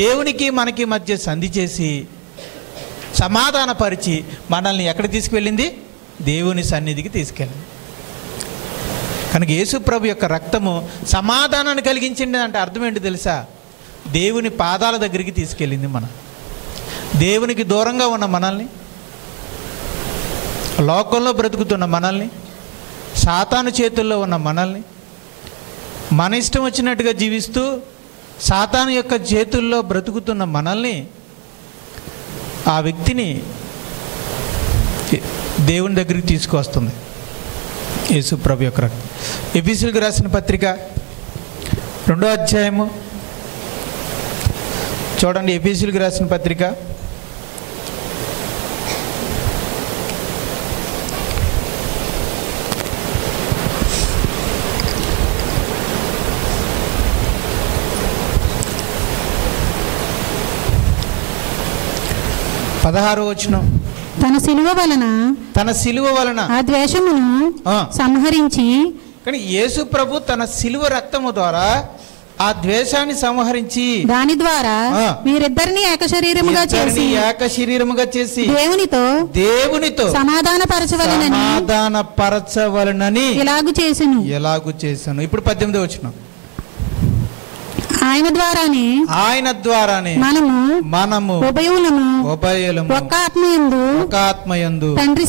దేవునికి మనకి మధ్య సంధి చేసి సమాధానపరిచి మనల్ని ఎక్కడ తీసుకువెళ్ళింది? దేవుని సన్నిధికి తీసుకెళ్ళింది. కనుక యేసుప్రభు యొక్క రక్తము సమాధానాన్ని కలిగించింది అంటే అర్థం ఏంటి తెలుసా? దేవుని పాదాల దగ్గరికి తీసుకెళ్ళింది. దేవునికి దూరంగా ఉన్న మనల్ని, లోకంలో బ్రతుకుతున్న మనల్ని, సాతాను చేతుల్లో ఉన్న మనల్ని, మన ఇష్టం వచ్చినట్టుగా జీవిస్తూ సాతాను యొక్క చేతుల్లో బ్రతుకుతున్న మనల్ని, ఆ వ్యక్తిని దేవుని దగ్గరికి తీసుకొస్తుంది యేసుప్రభు యొక్క రక్తం. ఎఫెసీయులకు రాసిన పత్రిక 2వ అధ్యాయము చూడండి. ఎఫెసీయులకు రాసిన పత్రిక 16వ వచనం. తన సిలువ వలన ఆ ద్వేషమును సంహరించి. కానీ యేసు ప్రభు తన సిలువ రక్తము ద్వారా ఆ ద్వేషాన్ని సంహరించి దాని ద్వారా మీరిద్దరిని ఏక శరీరముగా చేసి దేవునితో సమాధానపరచవలెనని ఎలాగు చేసెను. ఇప్పుడు 18వ వచనం. ఆయన ద్వారానే మనము ఉభయులము ఒక ఆత్మయందు తండ్రి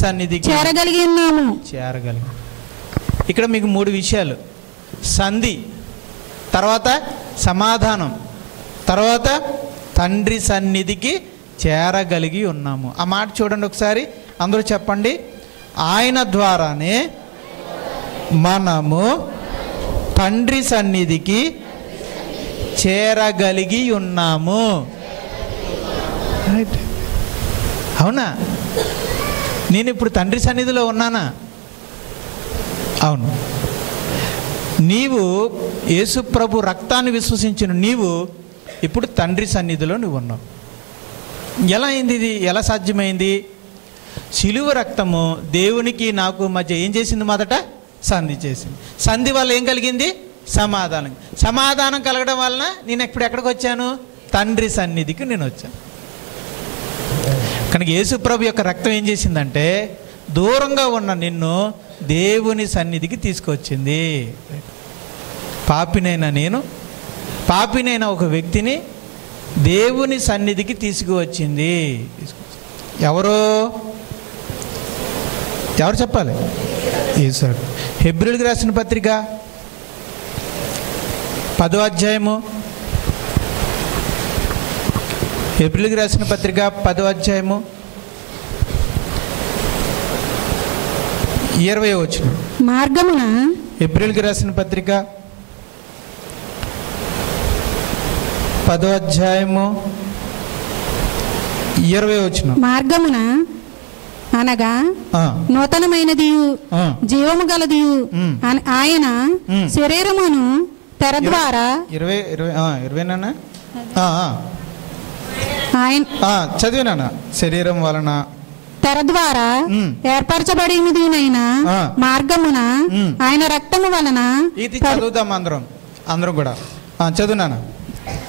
సన్నిధికి చేరగలిగి ఉన్నాము. ఇక్కడ మీకు 3 విషయాలు: సంధి, తర్వాత సమాధానం, తర్వాత తండ్రి సన్నిధికి చేరగలిగి ఉన్నాము. ఆ మాట చూడండి ఒకసారి, అందరూ చెప్పండి. ఆయన ద్వారానే మనము తండ్రి సన్నిధికి చేరగలిగి ఉన్నాము. రైట్, అవునా? నేను ఇప్పుడు తండ్రి సన్నిధిలో ఉన్నానా? అవును. నీవు యేసు ప్రభు రక్తాన్ని విశ్వసించిన నీవు ఇప్పుడు తండ్రి సన్నిధిలో నువ్వు ఉన్నావు. ఎలా అయింది ఇది? ఎలా సాధ్యమైంది? శిలువ రక్తము దేవునికి నాకు మధ్య ఏం చేసింది? మొదట సంధి చేసింది. సంధి వల్ల ఏం కలిగింది? సమాధానం. సమాధానం కలగడం వలన నేను ఇప్పుడు ఎక్కడికి వచ్చాను? తండ్రి సన్నిధికి నేను వచ్చాను. కనుక యేసు ప్రభు యొక్క రక్తం ఏం చేసిందంటే దూరంగా ఉన్న నిన్ను దేవుని సన్నిధికి తీసుకొచ్చింది. పాపినైన ఒక వ్యక్తిని దేవుని సన్నిధికి తీసుకువచ్చింది. ఎవరు చెప్పాలి? యేసు. హెబ్రీయులకు రాసిన పత్రిక 10వ అధ్యాయము, హెబ్రీయులకు రాసిన పత్రిక 10వ అధ్యాయము 20వ వచనం. మార్గమున, హెబ్రీయులకు రాసిన పత్రిక 10వ అధ్యాయము 20వ వచనం. మార్గమున అనగా నూతనమైనది జీవము గలది ఆయన శరీరమును తెర ద్వారా చదివినా శరీరం వలన తెర ద్వారా ఏర్పరచబడినదినైనా మార్గమున ఆయన రక్తము వలన. ఇది చదువుతాం అందరం కూడా. చదువునా?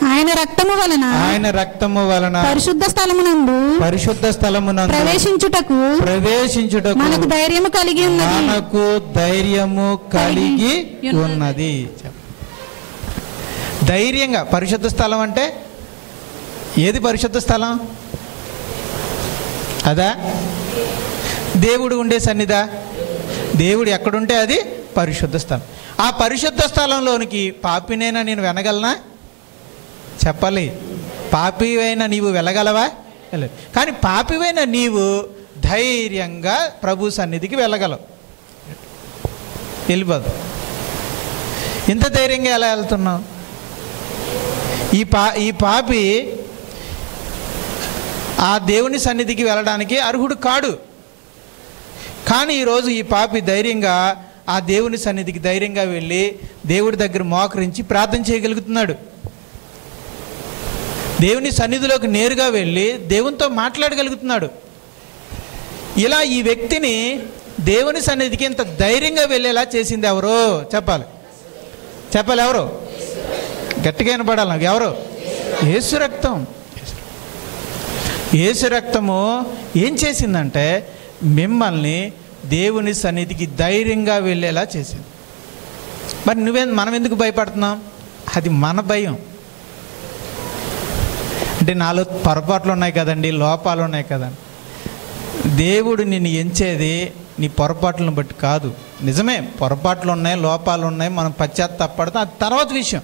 ఆయన రక్తము వలన పరిశుద్ధ స్థలమునందు ప్రవేశించుటకు మనకు ధైర్యము కలిగి ఉన్నది. ధైర్యంగా. పరిశుద్ధ స్థలం అంటే ఏది? పరిశుద్ధ స్థలం అదా? దేవుడు ఉండే సన్నిధా? దేవుడు ఎక్కడుంటే అది పరిశుద్ధ స్థలం. ఆ పరిశుద్ధ స్థలంలోనికి పాపినైనా నేను వెనగలనా? చెప్పాలి. పాపివైన నీవు వెళ్ళగలవా? వెళ్ళదు. కానీ పాపివైన నీవు ధైర్యంగా ప్రభు సన్నిధికి వెళ్ళగలవు. వెళ్ళిపోదు. ఇంత ధైర్యంగా ఎలా వెళ్తున్నావు? ఈ పాపి ఆ దేవుని సన్నిధికి వెళ్ళడానికి అర్హుడు కాడు. కానీ ఈరోజు ఈ పాపి ధైర్యంగా ఆ దేవుని సన్నిధికి ధైర్యంగా వెళ్ళి దేవుడి దగ్గర మోకరించి ప్రార్థన చేయగలుగుతున్నాడు. దేవుని సన్నిధిలోకి నేరుగా వెళ్ళి దేవునితో మాట్లాడగలుగుతున్నాడు. ఇలా ఈ వ్యక్తిని దేవుని సన్నిధికి ఇంత ధైర్యంగా వెళ్ళేలా చేసింది ఎవరో? చెప్పాలి. ఎవరు? గట్టిగా వినపడాలి నాకు. ఎవరు? యేసు రక్తం. యేసు రక్తము ఏం చేసిందంటే మిమ్మల్ని దేవుని సన్నిధికి ధైర్యంగా వెళ్ళేలా చేసింది. మరి మనం ఎందుకు భయపడుతున్నాం? అది మన భయం. అంటే నాలో పొరపాట్లు ఉన్నాయి కదండి, లోపాలు ఉన్నాయి కదండి. దేవుడు నిన్ను ఎంచేది నీ పొరపాట్లను బట్టి కాదు. నిజమే, పొరపాట్లు ఉన్నాయి, లోపాలు ఉన్నాయి, మనం పశ్చాత్తాపడతాం, అది తర్వాత విషయం.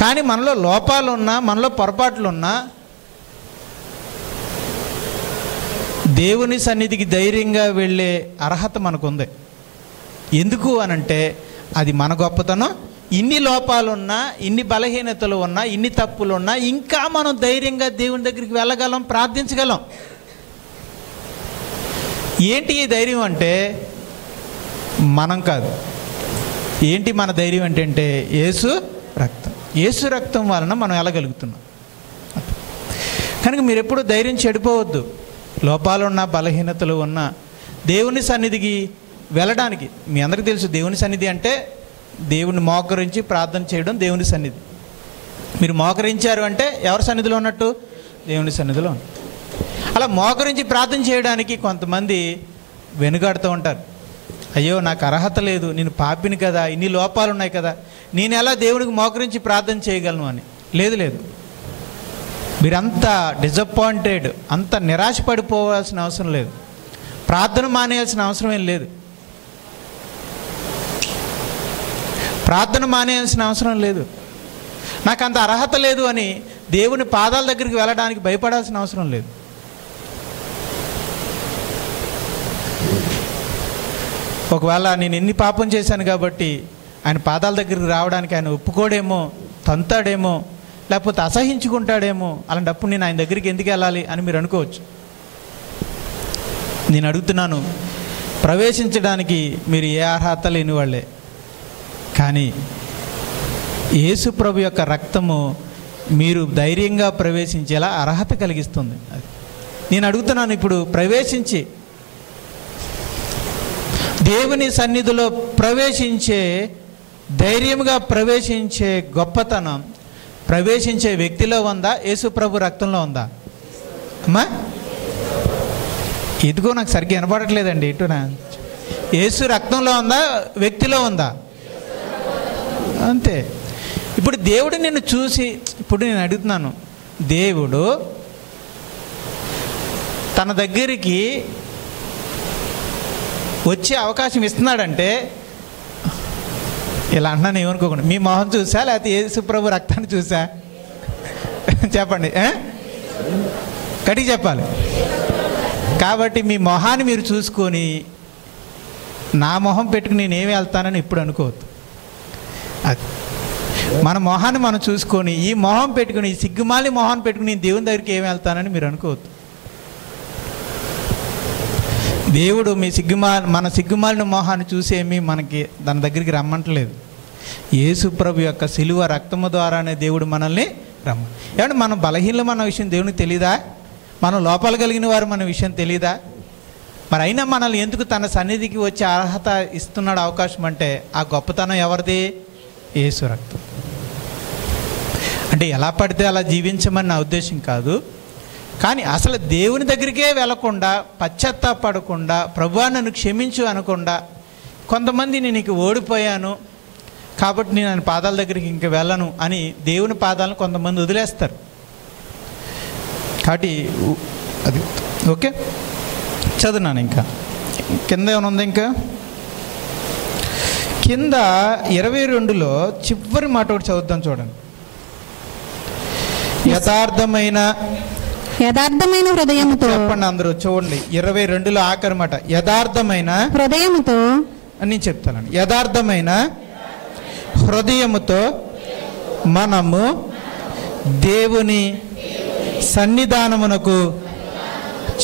కానీ మనలో లోపాలు ఉన్నా, మనలో పొరపాట్లు ఉన్నా దేవుని సన్నిధికి ధైర్యంగా వెళ్ళే అర్హత మనకుంది. ఎందుకు అనంటే అది మన గొప్పతనం. ఇన్ని లోపాలున్నా, ఇన్ని బలహీనతలు ఉన్నా, ఇన్ని తప్పులు ఉన్నా ఇంకా మనం ధైర్యంగా దేవుని దగ్గరికి వెళ్ళగలం, ప్రార్థించగలం. ఏంటి ఈ ధైర్యం అంటే మనం కాదు. ఏంటి మన ధైర్యం అంటే యేసు రక్తం. యేసు రక్తం వలన మనం వెళ్ళగలుగుతున్నాం. కనుక మీరు ఎప్పుడు ధైర్యం చెడిపోవద్దు. లోపాలున్నా, బలహీనతలు ఉన్నా దేవుని సన్నిధికి వెళ్ళడానికి. మీ అందరికీ తెలుసు దేవుని సన్నిధి అంటే దేవుని మోకరించి ప్రార్థన చేయడం దేవుని సన్నిధి. మీరు మోకరించారు అంటే ఎవరి సన్నిధిలో ఉన్నట్టు? దేవుని సన్నిధిలో. అలా మోకరించి ప్రార్థన చేయడానికి కొంతమంది వెనుగాడుతూ ఉంటారు. అయ్యో నాకు అర్హత లేదు, నేను పాపిని కదా, ఇన్ని లోపాలు ఉన్నాయి కదా, నేను ఎలా దేవునికి మోకరించి ప్రార్థన చేయగలను అని. లేదు, మీరంతా డిసప్పాయింటెడ్, అంత నిరాశపడిపోవాల్సిన అవసరం లేదు. ప్రార్థన మానేయాల్సిన అవసరం ఏం లేదు. ప్రార్థన మానేయాల్సిన అవసరం లేదు. నాకు అంత అర్హత లేదు అని దేవుని పాదాల దగ్గరికి వెళ్ళడానికి భయపడాల్సిన అవసరం లేదు. ఒకవేళ నేను ఎన్ని పాపం చేశాను కాబట్టి ఆయన పాదాల దగ్గరికి రావడానికి ఆయన ఒప్పుకోడేమో, తంతాడేమో, లేకపోతే అసహించుకుంటాడేమో, అలాంటప్పుడు నేను ఆయన దగ్గరికి ఎందుకు వెళ్ళాలి అని మీరు అనుకోవచ్చు. నేను అడుగుతున్నాను, ప్రవేశించడానికి మీరు ఏ అర్హత లేని వాళ్ళే, కానీ యేసు ప్రభు యొక్క రక్తము మీరు ధైర్యంగా ప్రవేశించేలా అర్హత కలిగిస్తుంది. అది నేను అడుగుతున్నాను. ఇప్పుడు ప్రవేశించి దేవుని సన్నిధిలో ప్రవేశించే, ధైర్యంగా ప్రవేశించే గొప్పతనం ప్రవేశించే వ్యక్తిలో ఉందా, యేసు ప్రభు రక్తంలో ఉందా? అమ్మా ఇదిగో నాకు సరిగ్గా వినపడట్లేదండి. ఇటునా యేసు రక్తంలో ఉందా, వ్యక్తిలో ఉందా? అంతే. ఇప్పుడు దేవుడు నిన్ను చూసి, ఇప్పుడు నేను అడుగుతున్నాను, దేవుడు తన దగ్గరికి వచ్చే అవకాశం ఇస్తున్నాడంటే, ఇలా అంటున్నాను ఏమనుకోకుండా, మీ మొహం చూసా లేకపోతే యేసు ప్రభు రక్తాన్ని చూసా? చెప్పండి, గట్టిగా చెప్పాలి. కాబట్టి మీ మొహాన్ని మీరు చూసుకొని నా మొహం పెట్టుకుని నేనేమి వెళ్తానని ఇప్పుడు అనుకోవద్దు. అది మన మొహాన్ని మనం చూసుకొని, ఈ మొహం పెట్టుకుని, ఈ సిగ్గుమాలి మొహాన్ని పెట్టుకుని నేను దేవుని దగ్గరికి ఏమి వెళ్తానని మీరు అనుకోవద్దు. దేవుడు మన సిగ్గుమాలిన మొహాన్ని చూసేమి మనకి దాని దగ్గరికి రమ్మంటలేదు. యేసు ప్రభు యొక్క సిలువ రక్తము ద్వారానే దేవుడు మనల్ని ఏమంటే మనం బలహీనలు మన విషయం దేవునికి తెలీదా? మనం లోపాలు కలిగిన వారు మన విషయం తెలీదా? మరి అయినా మనల్ని ఎందుకు తన సన్నిధికి వచ్చే అర్హత ఇస్తున్నాడు, అవకాశం అంటే ఆ గొప్పతనం ఎవరిది? యేసు రక్తం. అంటే ఎలా పడితే అలా జీవించమని నా ఉద్దేశం కాదు, కానీ అసలు దేవుని దగ్గరికే వెళ్లకుండా, పశ్చాత్తాపడకుండా, ప్రభువా నన్ను క్షమించు అనకుండా, కొంతమంది నేను ఇక ఓడిపోయాను కాబట్టి నేను ఆయన పాదాల దగ్గరికి ఇంక వెళ్ళను అని దేవుని పాదాలను కొంతమంది వదిలేస్తారు. కాబట్టి అది ఓకే, చదువున్నాను. ఇంకా కింద ఏమైనా ఉందా? ఇంకా కింద 22లో చివరి మాట ఒకటి చదువుతాం చూడండి. యథార్థమైన హృదయముతో, చెప్పండి అందరూ చూడండి. 22లో ఆఖరి మాట, యథార్థమైన హృదయముతో అని చెప్తానండి. యథార్థమైన హృదయముతో మనము దేవుని సన్నిధానమునకు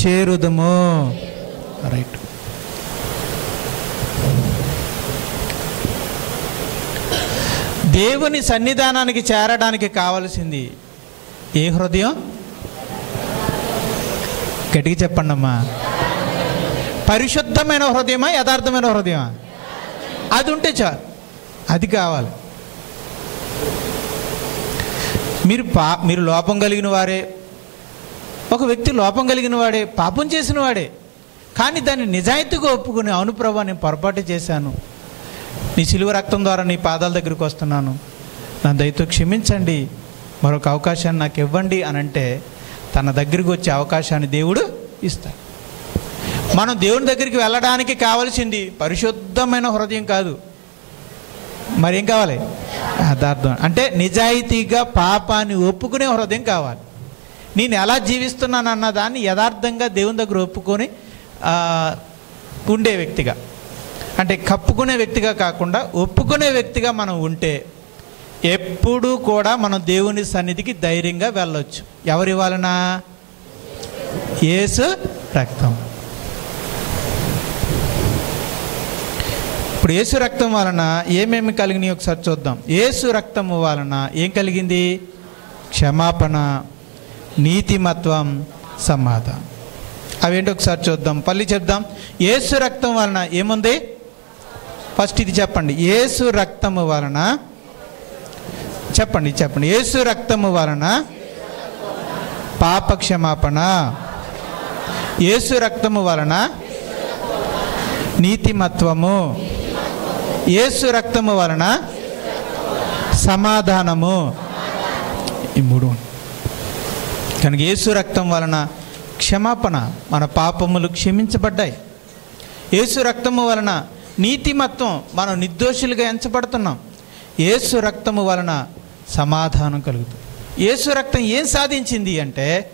చేరుదము. రైట్. దేవుని సన్నిధానానికి చేరడానికి కావలసింది ఏ హృదయం? గట్టిగా చెప్పండి అమ్మా. పరిశుద్ధమైన హృదయమా, యథార్థమైన హృదయమా? అది ఉంటే చాలు, అది కావాలి. మీరు లోపం కలిగిన వారే, ఒక వ్యక్తి లోపం కలిగిన వాడే, పాపం చేసిన వాడే, కానీ దాన్ని నిజాయితీగా ఒప్పుకుని, అవును ప్రభా నేను పొరపాటు చేశాను, నీ సిలువ రక్తం ద్వారా నీ పాదాల దగ్గరికి వస్తున్నాను, నా దయతో క్షమించండి, మరొక అవకాశాన్ని నాకు ఇవ్వండి అని అంటే తన దగ్గరికి వచ్చే అవకాశాన్ని దేవుడు ఇస్తాడు. మనం దేవుని దగ్గరికి వెళ్ళడానికి కావాల్సింది పరిశుద్ధమైన హృదయం కాదు, మరేం కావాలి? యథార్థం. అంటే నిజాయితీగా పాపాన్ని ఒప్పుకునే హృదయం కావాలి. నేను ఎలా జీవిస్తున్నాను అన్న దాన్ని యథార్థంగా దేవుని దగ్గర ఒప్పుకొని ఉండే వ్యక్తిగా, అంటే కప్పుకునే వ్యక్తిగా కాకుండా ఒప్పుకునే వ్యక్తిగా మనం ఉంటే ఎప్పుడూ కూడా మనం దేవుని సన్నిధికి ధైర్యంగా వెళ్ళొచ్చు. ఎవరి వలన? యేసు రక్తం. ఇప్పుడు యేసు రక్తం వలన ఏమేమి కలిగినాయి ఒకసారి చూద్దాం. యేసు రక్తము వలన ఏం కలిగింది? క్షమాపణ, నీతిమత్వం, సమాధానం. అవేంటి ఒకసారి చూద్దాం, పల్లి చెప్దాం. యేసు రక్తం వలన ఏముంది? ఫస్ట్ ఇది చెప్పండి. యేసు రక్తము వలన చెప్పండి. యేసు రక్తము వలన పాప క్షమాపణ, యేసు రక్తము వలన నీతిమత్వము, యేసు రక్తము వలన సమాధానము. ఈ మూడు. కనుక యేసు రక్తం వలన క్షమాపణ, మన పాపములు క్షమించబడ్డాయి. యేసు రక్తము వలన నీతిమత్వం, మనం నిర్దోషులుగా ఎంచబడుతున్నాం. యేసు రక్తము వలన సమాధానం కలుగుతుంది. యేసు రక్తం ఏం సాధించింది అంటే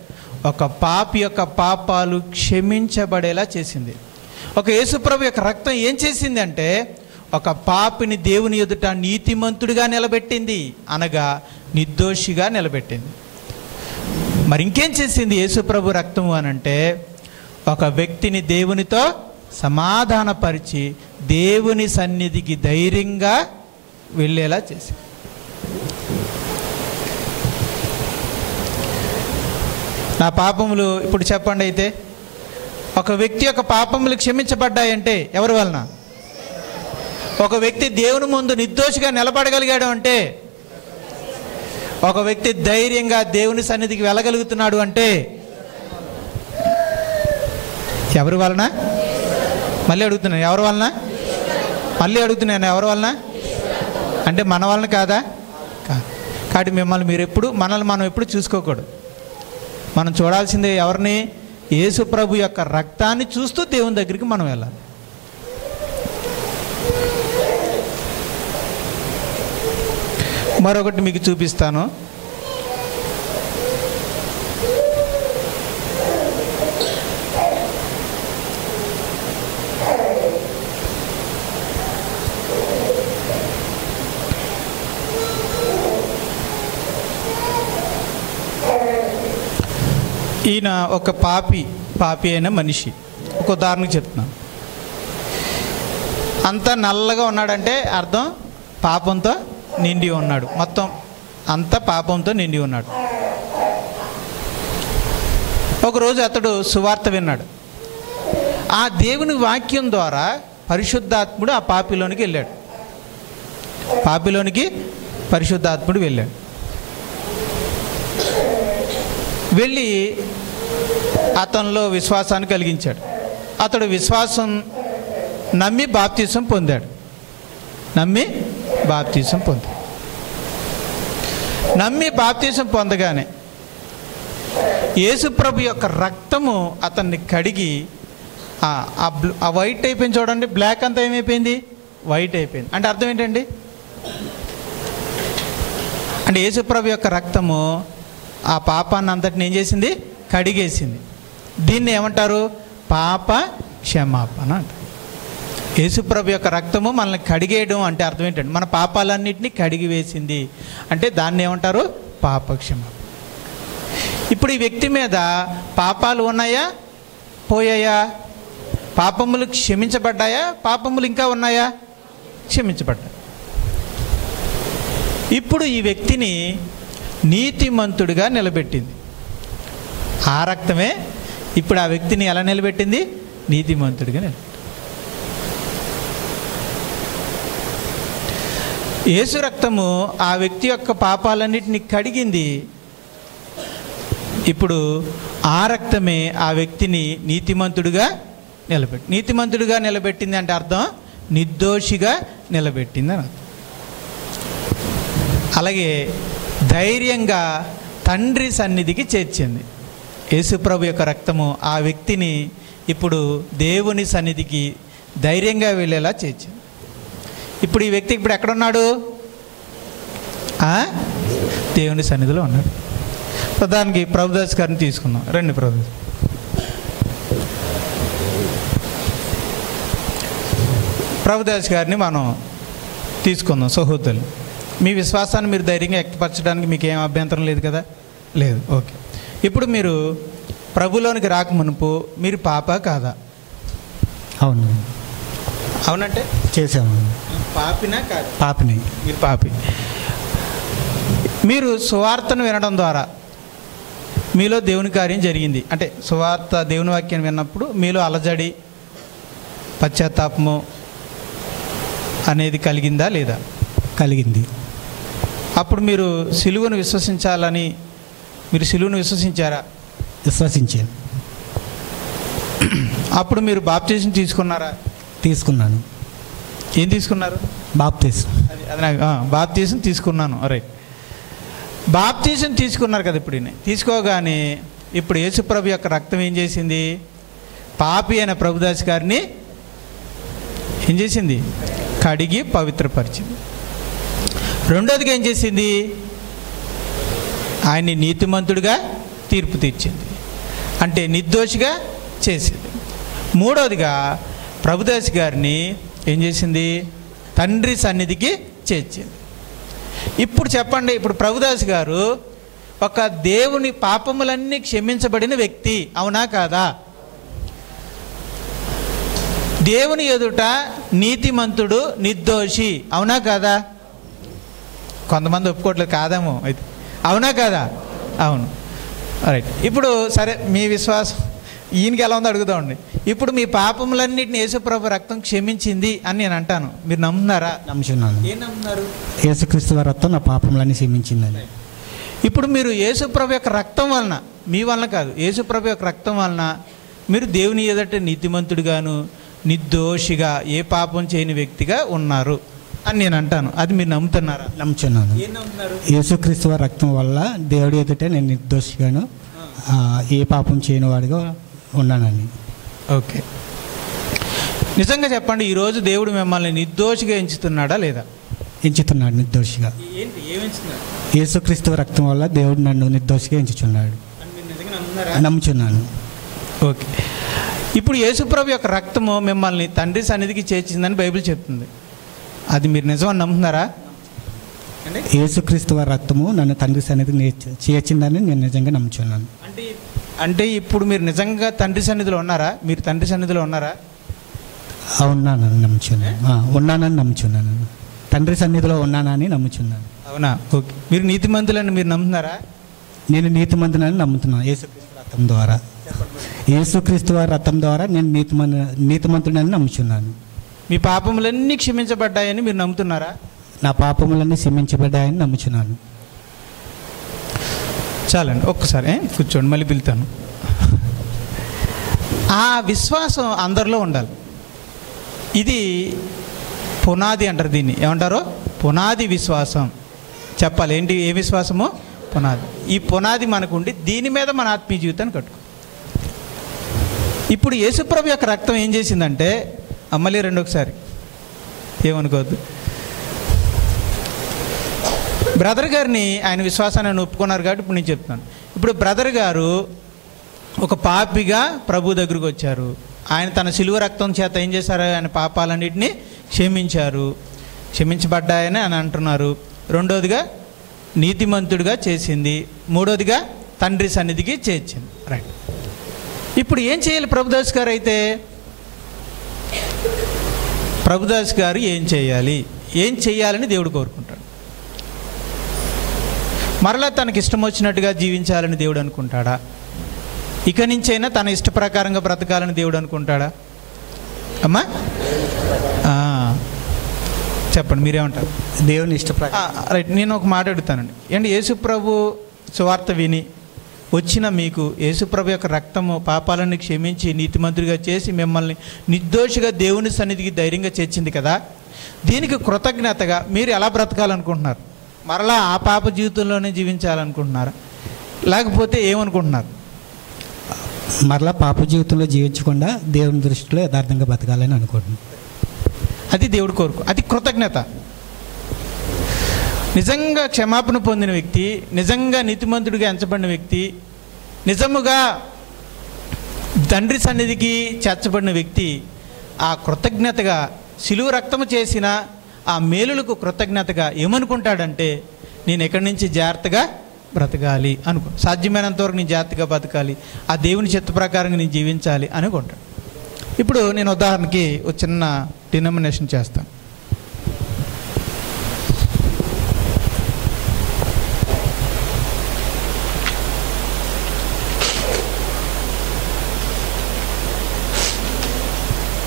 ఒక పాపి యొక్క పాపాలు క్షమించబడేలా చేసింది. ఒక యేసుప్రభు యొక్క రక్తం ఏం చేసింది అంటే ఒక పాపిని దేవుని ఎదుట నీతిమంతుడిగా నిలబెట్టింది, అనగా నిర్దోషిగా నిలబెట్టింది. మరి ఇంకేం చేసింది యేసుప్రభు రక్తము అనంటే ఒక వ్యక్తిని దేవునితో సమాధానపరిచి దేవుని సన్నిధికి ధైర్యంగా వెళ్ళేలా చేసింది. నా పాపములు ఇప్పుడు చెప్పండి. అయితే ఒక వ్యక్తి యొక్క పాపములు క్షమించబడ్డాయంటే ఎవరి వలన? ఒక వ్యక్తి దేవుని ముందు నిర్దోషిగా నిలబడగలిగాడు అంటే, ఒక వ్యక్తి ధైర్యంగా దేవుని సన్నిధికి వెళ్ళగలుగుతున్నాడు అంటే ఎవరి వలన? మళ్ళీ అడుగుతున్నాను, ఎవరి వలన? మళ్ళీ అడుగుతున్నాను, ఎవరి వలన? అంటే మన వలన కాదా? కాబట్టి మనల్ని మనం ఎప్పుడు చూసుకోకూడదు. మనం చూడాల్సిందే ఎవరిని? యేసు ప్రభు యొక్క రక్తాన్ని చూస్తూ దేవుని దగ్గరికి మనం వెళ్ళాలి. మరొకటి మీకు చూపిస్తాను. ఈయన ఒక పాపి అయిన మనిషి. ఒక ఉదాహరణకు చెప్తున్నాను. అంతా నల్లగా ఉన్నాడంటే అర్థం పాపంతో నిండి ఉన్నాడు. మొత్తం అంతా పాపంతో నిండి ఉన్నాడు. ఒకరోజు అతడు సువార్త విన్నాడు. ఆ దేవుని వాక్యం ద్వారా పరిశుద్ధాత్ముడు ఆ పాపిలోనికి వెళ్ళాడు. పాపిలోనికి పరిశుద్ధాత్ముడు వెళ్ళాడు. వెళ్ళి అతనిలో విశ్వాసాన్ని కలిగించాడు. అతడు విశ్వాసం నమ్మి బాప్తీసం పొందాడు. నమ్మి బాప్తీసం పొందగానే యేసుప్రభు యొక్క రక్తము అతన్ని కడిగి ఆ వైట్ అయిపోయింది. చూడండి, బ్లాక్ అంతా ఏమైపోయింది? వైట్ అయిపోయింది. అంటే అర్థం ఏంటండి? అంటే యేసుప్రభు యొక్క రక్తము ఆ పాపాన్ని అంతటిని ఏం చేసింది? కడిగేసింది. దీన్ని ఏమంటారు? పాప క్షమాపణ అంటారు. యేసుప్రభు యొక్క రక్తము మనల్ని కడిగేయడం అంటే అర్థం ఏంటంటే మన పాపాలన్నింటినీ కడిగి వేసింది అంటే దాన్ని ఏమంటారు? పాప క్షమాపణ. ఇప్పుడు ఈ వ్యక్తి మీద పాపాలు ఉన్నాయా, పోయాయా? పాపములు క్షమించబడ్డాయా, పాపములు ఇంకా ఉన్నాయా? క్షమించబడ్డాయి. ఇప్పుడు ఈ వ్యక్తిని నీతిమంతుడిగా నిలబెట్టింది. ఆ రక్తమే ఇప్పుడు ఆ వ్యక్తిని ఎలా నిలబెట్టింది? నీతిమంతుడిగా నిలబెట్టింది. యేసు రక్తము ఆ వ్యక్తి యొక్క పాపాలన్నిటిని కడిగింది. ఇప్పుడు ఆ రక్తమే ఆ వ్యక్తిని నీతిమంతుడిగా నిలబెట్టింది అంటే అర్థం నిర్దోషిగా నిలబెట్టింది అని అర్థం. అలాగే ధైర్యంగా తండ్రి సన్నిధికి చేర్చింది. యేసుప్రభు యొక్క రక్తము ఆ వ్యక్తిని ఇప్పుడు దేవుని సన్నిధికి ధైర్యంగా వెళ్ళేలా చేర్చింది. ఇప్పుడు ఈ వ్యక్తి ఇప్పుడు ఎక్కడున్నాడు? దేవుని సన్నిధిలో ఉన్నాడు. ప్రధానికి ప్రభుదాస్ గారిని తీసుకుందాం. రండి ప్రభుదాస్. ప్రభుదాస్ గారిని మనం తీసుకుందాం. సహోదరులు, మీ విశ్వాసాన్ని మీరు ధైర్యంగా వ్యక్తపరచడానికి మీకు ఏం అభ్యంతరం లేదు కదా? లేదు. ఓకే. ఇప్పుడు మీరు ప్రభులోనికి రాక మునుపు మీరు పాప కాదా? అవును. అవునంటే చేసాము. పాపినా కాదు? పాపిని. మీరు పాపి. మీరు సువార్తను వినడం ద్వారా మీలో దేవుని కార్యం జరిగింది. అంటే సువార్త దేవుని వాక్యాన్ని విన్నప్పుడు మీలో అలజడి, పశ్చాత్తాపము అనేది కలిగిందా లేదా? కలిగింది. అప్పుడు మీరు సిలువను విశ్వసించాలని మీరు సిలువను విశ్వసించారా? విశ్వసించాను. అప్పుడు మీరు బాప్టిజం తీసుకున్నారా? తీసుకున్నాను. ఏం తీసుకున్నారు? బాప్టిజం. అది నాకు బాప్టిజం తీసుకున్నాను. రైట్. బాప్టిజం తీసుకున్నారు కదా. ఇప్పుడు తీసుకోగానే ఇప్పుడు యేసుప్రభు యొక్క రక్తం ఏం చేసింది? పాపి అయిన ప్రభుదాస్ గారిని ఏం చేసింది? కడిగి పవిత్రపరిచింది. రెండోదిగా ఏం చేసింది? ఆయన్ని నీతిమంతుడిగా తీర్పు తీర్చింది, అంటే నిర్దోషిగా చేసింది. మూడవదిగా ప్రభుదాస్ గారిని ఏం చేసింది? తండ్రి సన్నిధికి చేర్చింది. ఇప్పుడు చెప్పండి, ఇప్పుడు ప్రభుదాస్ గారు ఒక దేవుని పాపములన్నీ క్షమించబడిన వ్యక్తి, అవునా కాదా? దేవుని ఎదుట నీతిమంతుడు, నిర్దోషి, అవునా కాదా? కొంతమంది ఒప్పుకోవట్లేదు కాదేమో అయితే, అవునా కాదా? అవును. రైట్. ఇప్పుడు సరే, మీ విశ్వాసం ఈయనకి ఎలా ఉందో అడుగుదామండి. ఇప్పుడు మీ పాపములన్నిటిని యేసుప్రభు రక్తం క్షమించింది అని నేను అంటాను, మీరు నమ్ముతున్నారా? నమ్ముచున్నాను. ఏం నమ్ముతున్నారు? యేసుక్రీస్తు వారి రక్తం నా పాపములన్నీ క్షమించిందని. ఇప్పుడు మీరు యేసుప్రభు యొక్క రక్తం వలన, మీ వలన కాదు, యేసుప్రభు యొక్క రక్తం వలన మీరు దేవుని ఎదుట నీతిమంతుడిగాను, నిర్దోషిగా, ఏ పాపం చేయని వ్యక్తిగా ఉన్నారు అని నేను అంటాను. అది మీరు నమ్ముతున్నారా? నమ్ముచున్నాను. ఏం నమ్ముతున్నారు? యేసుక్రీస్తు వారి రక్తం వల్ల దేవుడి ఎదుటే నేను నిర్దోషిగాను, ఏ పాపం చేయని వాడిగా ఉన్నానండి. ఓకే. నిజంగా చెప్పండి, ఈరోజు దేవుడు మిమ్మల్ని నిర్దోషిగా ఎంచుతున్నాడా లేదా? ఎంచుతున్నాడు నిర్దోషిగా. ఏంటి, ఏమించుతున్నాడు? యేసుక్రీస్తు రక్తం వల్ల దేవుడు నన్ను నిర్దోషిగా ఎంచుచున్నాడు. నమ్ముచున్నాను. ఓకే. ఇప్పుడు యేసుప్రభు యొక్క రక్తము మిమ్మల్ని తండ్రి సన్నిధికి చేర్చిందని బైబిల్ చెప్తుంది, అది మీరు నిజమని నమ్ముతున్నారా? యేసుక్రీస్తు వారి రక్తము నన్ను తండ్రి సన్నిధికి చేర్చిందని నేను నిజంగా నమ్ముచున్నాను. అంటే ఇప్పుడు మీరు నిజంగా తండ్రి సన్నిధిలో ఉన్నారా? మీరు తండ్రి సన్నిధిలో ఉన్నారా? ఉన్నానని నమ్ముచున్నాను. ఉన్నానని నమ్ముచున్నాను. తండ్రి సన్నిధిలో ఉన్నానని నమ్ముచున్నాను. అవునా? ఓకే. మీరు నీతిమంతులని మీరు నమ్ముతున్నారా? నేను నీతిమంతునని నమ్ముతున్నాను. యేసుక్రీస్తు రక్తం ద్వారా, యేసుక్రీస్తు వారి రక్తం ద్వారా నేను నీతిమంతుడని నమ్ముచున్నాను. మీ పాపములన్నీ క్షమించబడ్డాయని మీరు నమ్ముతున్నారా? నా పాపములన్నీ క్షమించబడ్డాయని నమ్ముచున్నాను. చాలండి, ఒక్కసారి కూర్చోండి, మళ్ళీ పిలుతాను. ఆ విశ్వాసం అందరిలో ఉండాలి. ఇది పునాది అంటారు, దీన్ని ఏమంటారో పునాది విశ్వాసం. చెప్పాలి ఏంటి, ఏ విశ్వాసమో? పునాది. ఈ పునాది మనకుండి దీని మీద మన ఆత్మీయ జీవితాన్ని కట్టుకో. ఇప్పుడు యేసుప్రభు యొక్క రక్తం ఏం చేసిందంటే, మళ్ళీ రెండొకసారి ఏమనుకోవద్దు, బ్రదర్ గారిని ఆయన విశ్వాసాన్ని ఒప్పుకున్నారు కాబట్టి ఇప్పుడు నేను చెప్తున్నాను. ఇప్పుడు బ్రదర్ గారు ఒక పాపిగా ప్రభు దగ్గరకు వచ్చారు. ఆయన తన సిలువ రక్తం చేత ఏం చేశారు? ఆయన పాపాలన్నింటినీ క్షమించారు, క్షమించబడ్డాయని అని అంటున్నారు. రెండోదిగా నీతిమంతుడిగా చేసింది. మూడోదిగా తండ్రి సన్నిధికి చేర్చింది. రైట్. ఇప్పుడు ఏం చేయాలి ప్రభుదాస్ గారు? అయితే ప్రభుదాస్ గారు ఏం చేయాలి? ఏం చేయాలని దేవుడు కోరుకుంటాడు? మరలా తనకి ఇష్టం వచ్చినట్టుగా జీవించాలని దేవుడు అనుకుంటాడా? ఇక నుంచైనా తన ఇష్ట ప్రకారంగా బ్రతకాలని దేవుడు అనుకుంటాడా? అమ్మా చెప్పండి, మీరేమంటారు? దేవుని ఇష్ట ప్రకారం. రైట్. నేను ఒక మాట అడుగుతానండి. ఏంటి, యేసుప్రభు సువార్త విని వచ్చిన మీకు యేసుప్రభు యొక్క రక్తము పాపాలను క్షమించి నీతిమంతుడిగా చేసి మిమ్మల్ని నిర్దోషిగా దేవుని సన్నిధికి ధైర్యంగా చేర్చింది కదా, దీనికి కృతజ్ఞతగా మీరు ఎలా బ్రతకాలనుకుంటున్నారు? మరలా ఆ పాప జీవితంలోనే జీవించాలనుకుంటున్నారా, లేకపోతే ఏమనుకుంటున్నారు? మరలా పాప జీవితంలో జీవించకుండా దేవుని దృష్టిలో యథార్థంగా బతకాలని అనుకుంటున్నాను. అది దేవుడు కోరుకు, అది కృతజ్ఞత. నిజంగా క్షమాపణ పొందిన వ్యక్తి, నిజంగా నీతిమంతుడిగా ఎంచబడిన వ్యక్తి, నిజముగా తండ్రి సన్నిధికి చేర్చబడిన వ్యక్తి ఆ కృతజ్ఞతగా సిలువ రక్తము చేసిన ఆ మేలులకు కృతజ్ఞతగా ఏమనుకుంటాడంటే, నేను ఎక్కడి నుంచి జాగ్రత్తగా బ్రతకాలి అనుకో, సాధ్యమైనంత వరకు నేను జాగ్రత్తగా బతకాలి, ఆ దేవుని చిత్త ప్రకారంగా నేను జీవించాలి అనుకుంటాడు. ఇప్పుడు నేను ఉదాహరణకి ఒక చిన్న డినామినేషన్ చేస్తాను.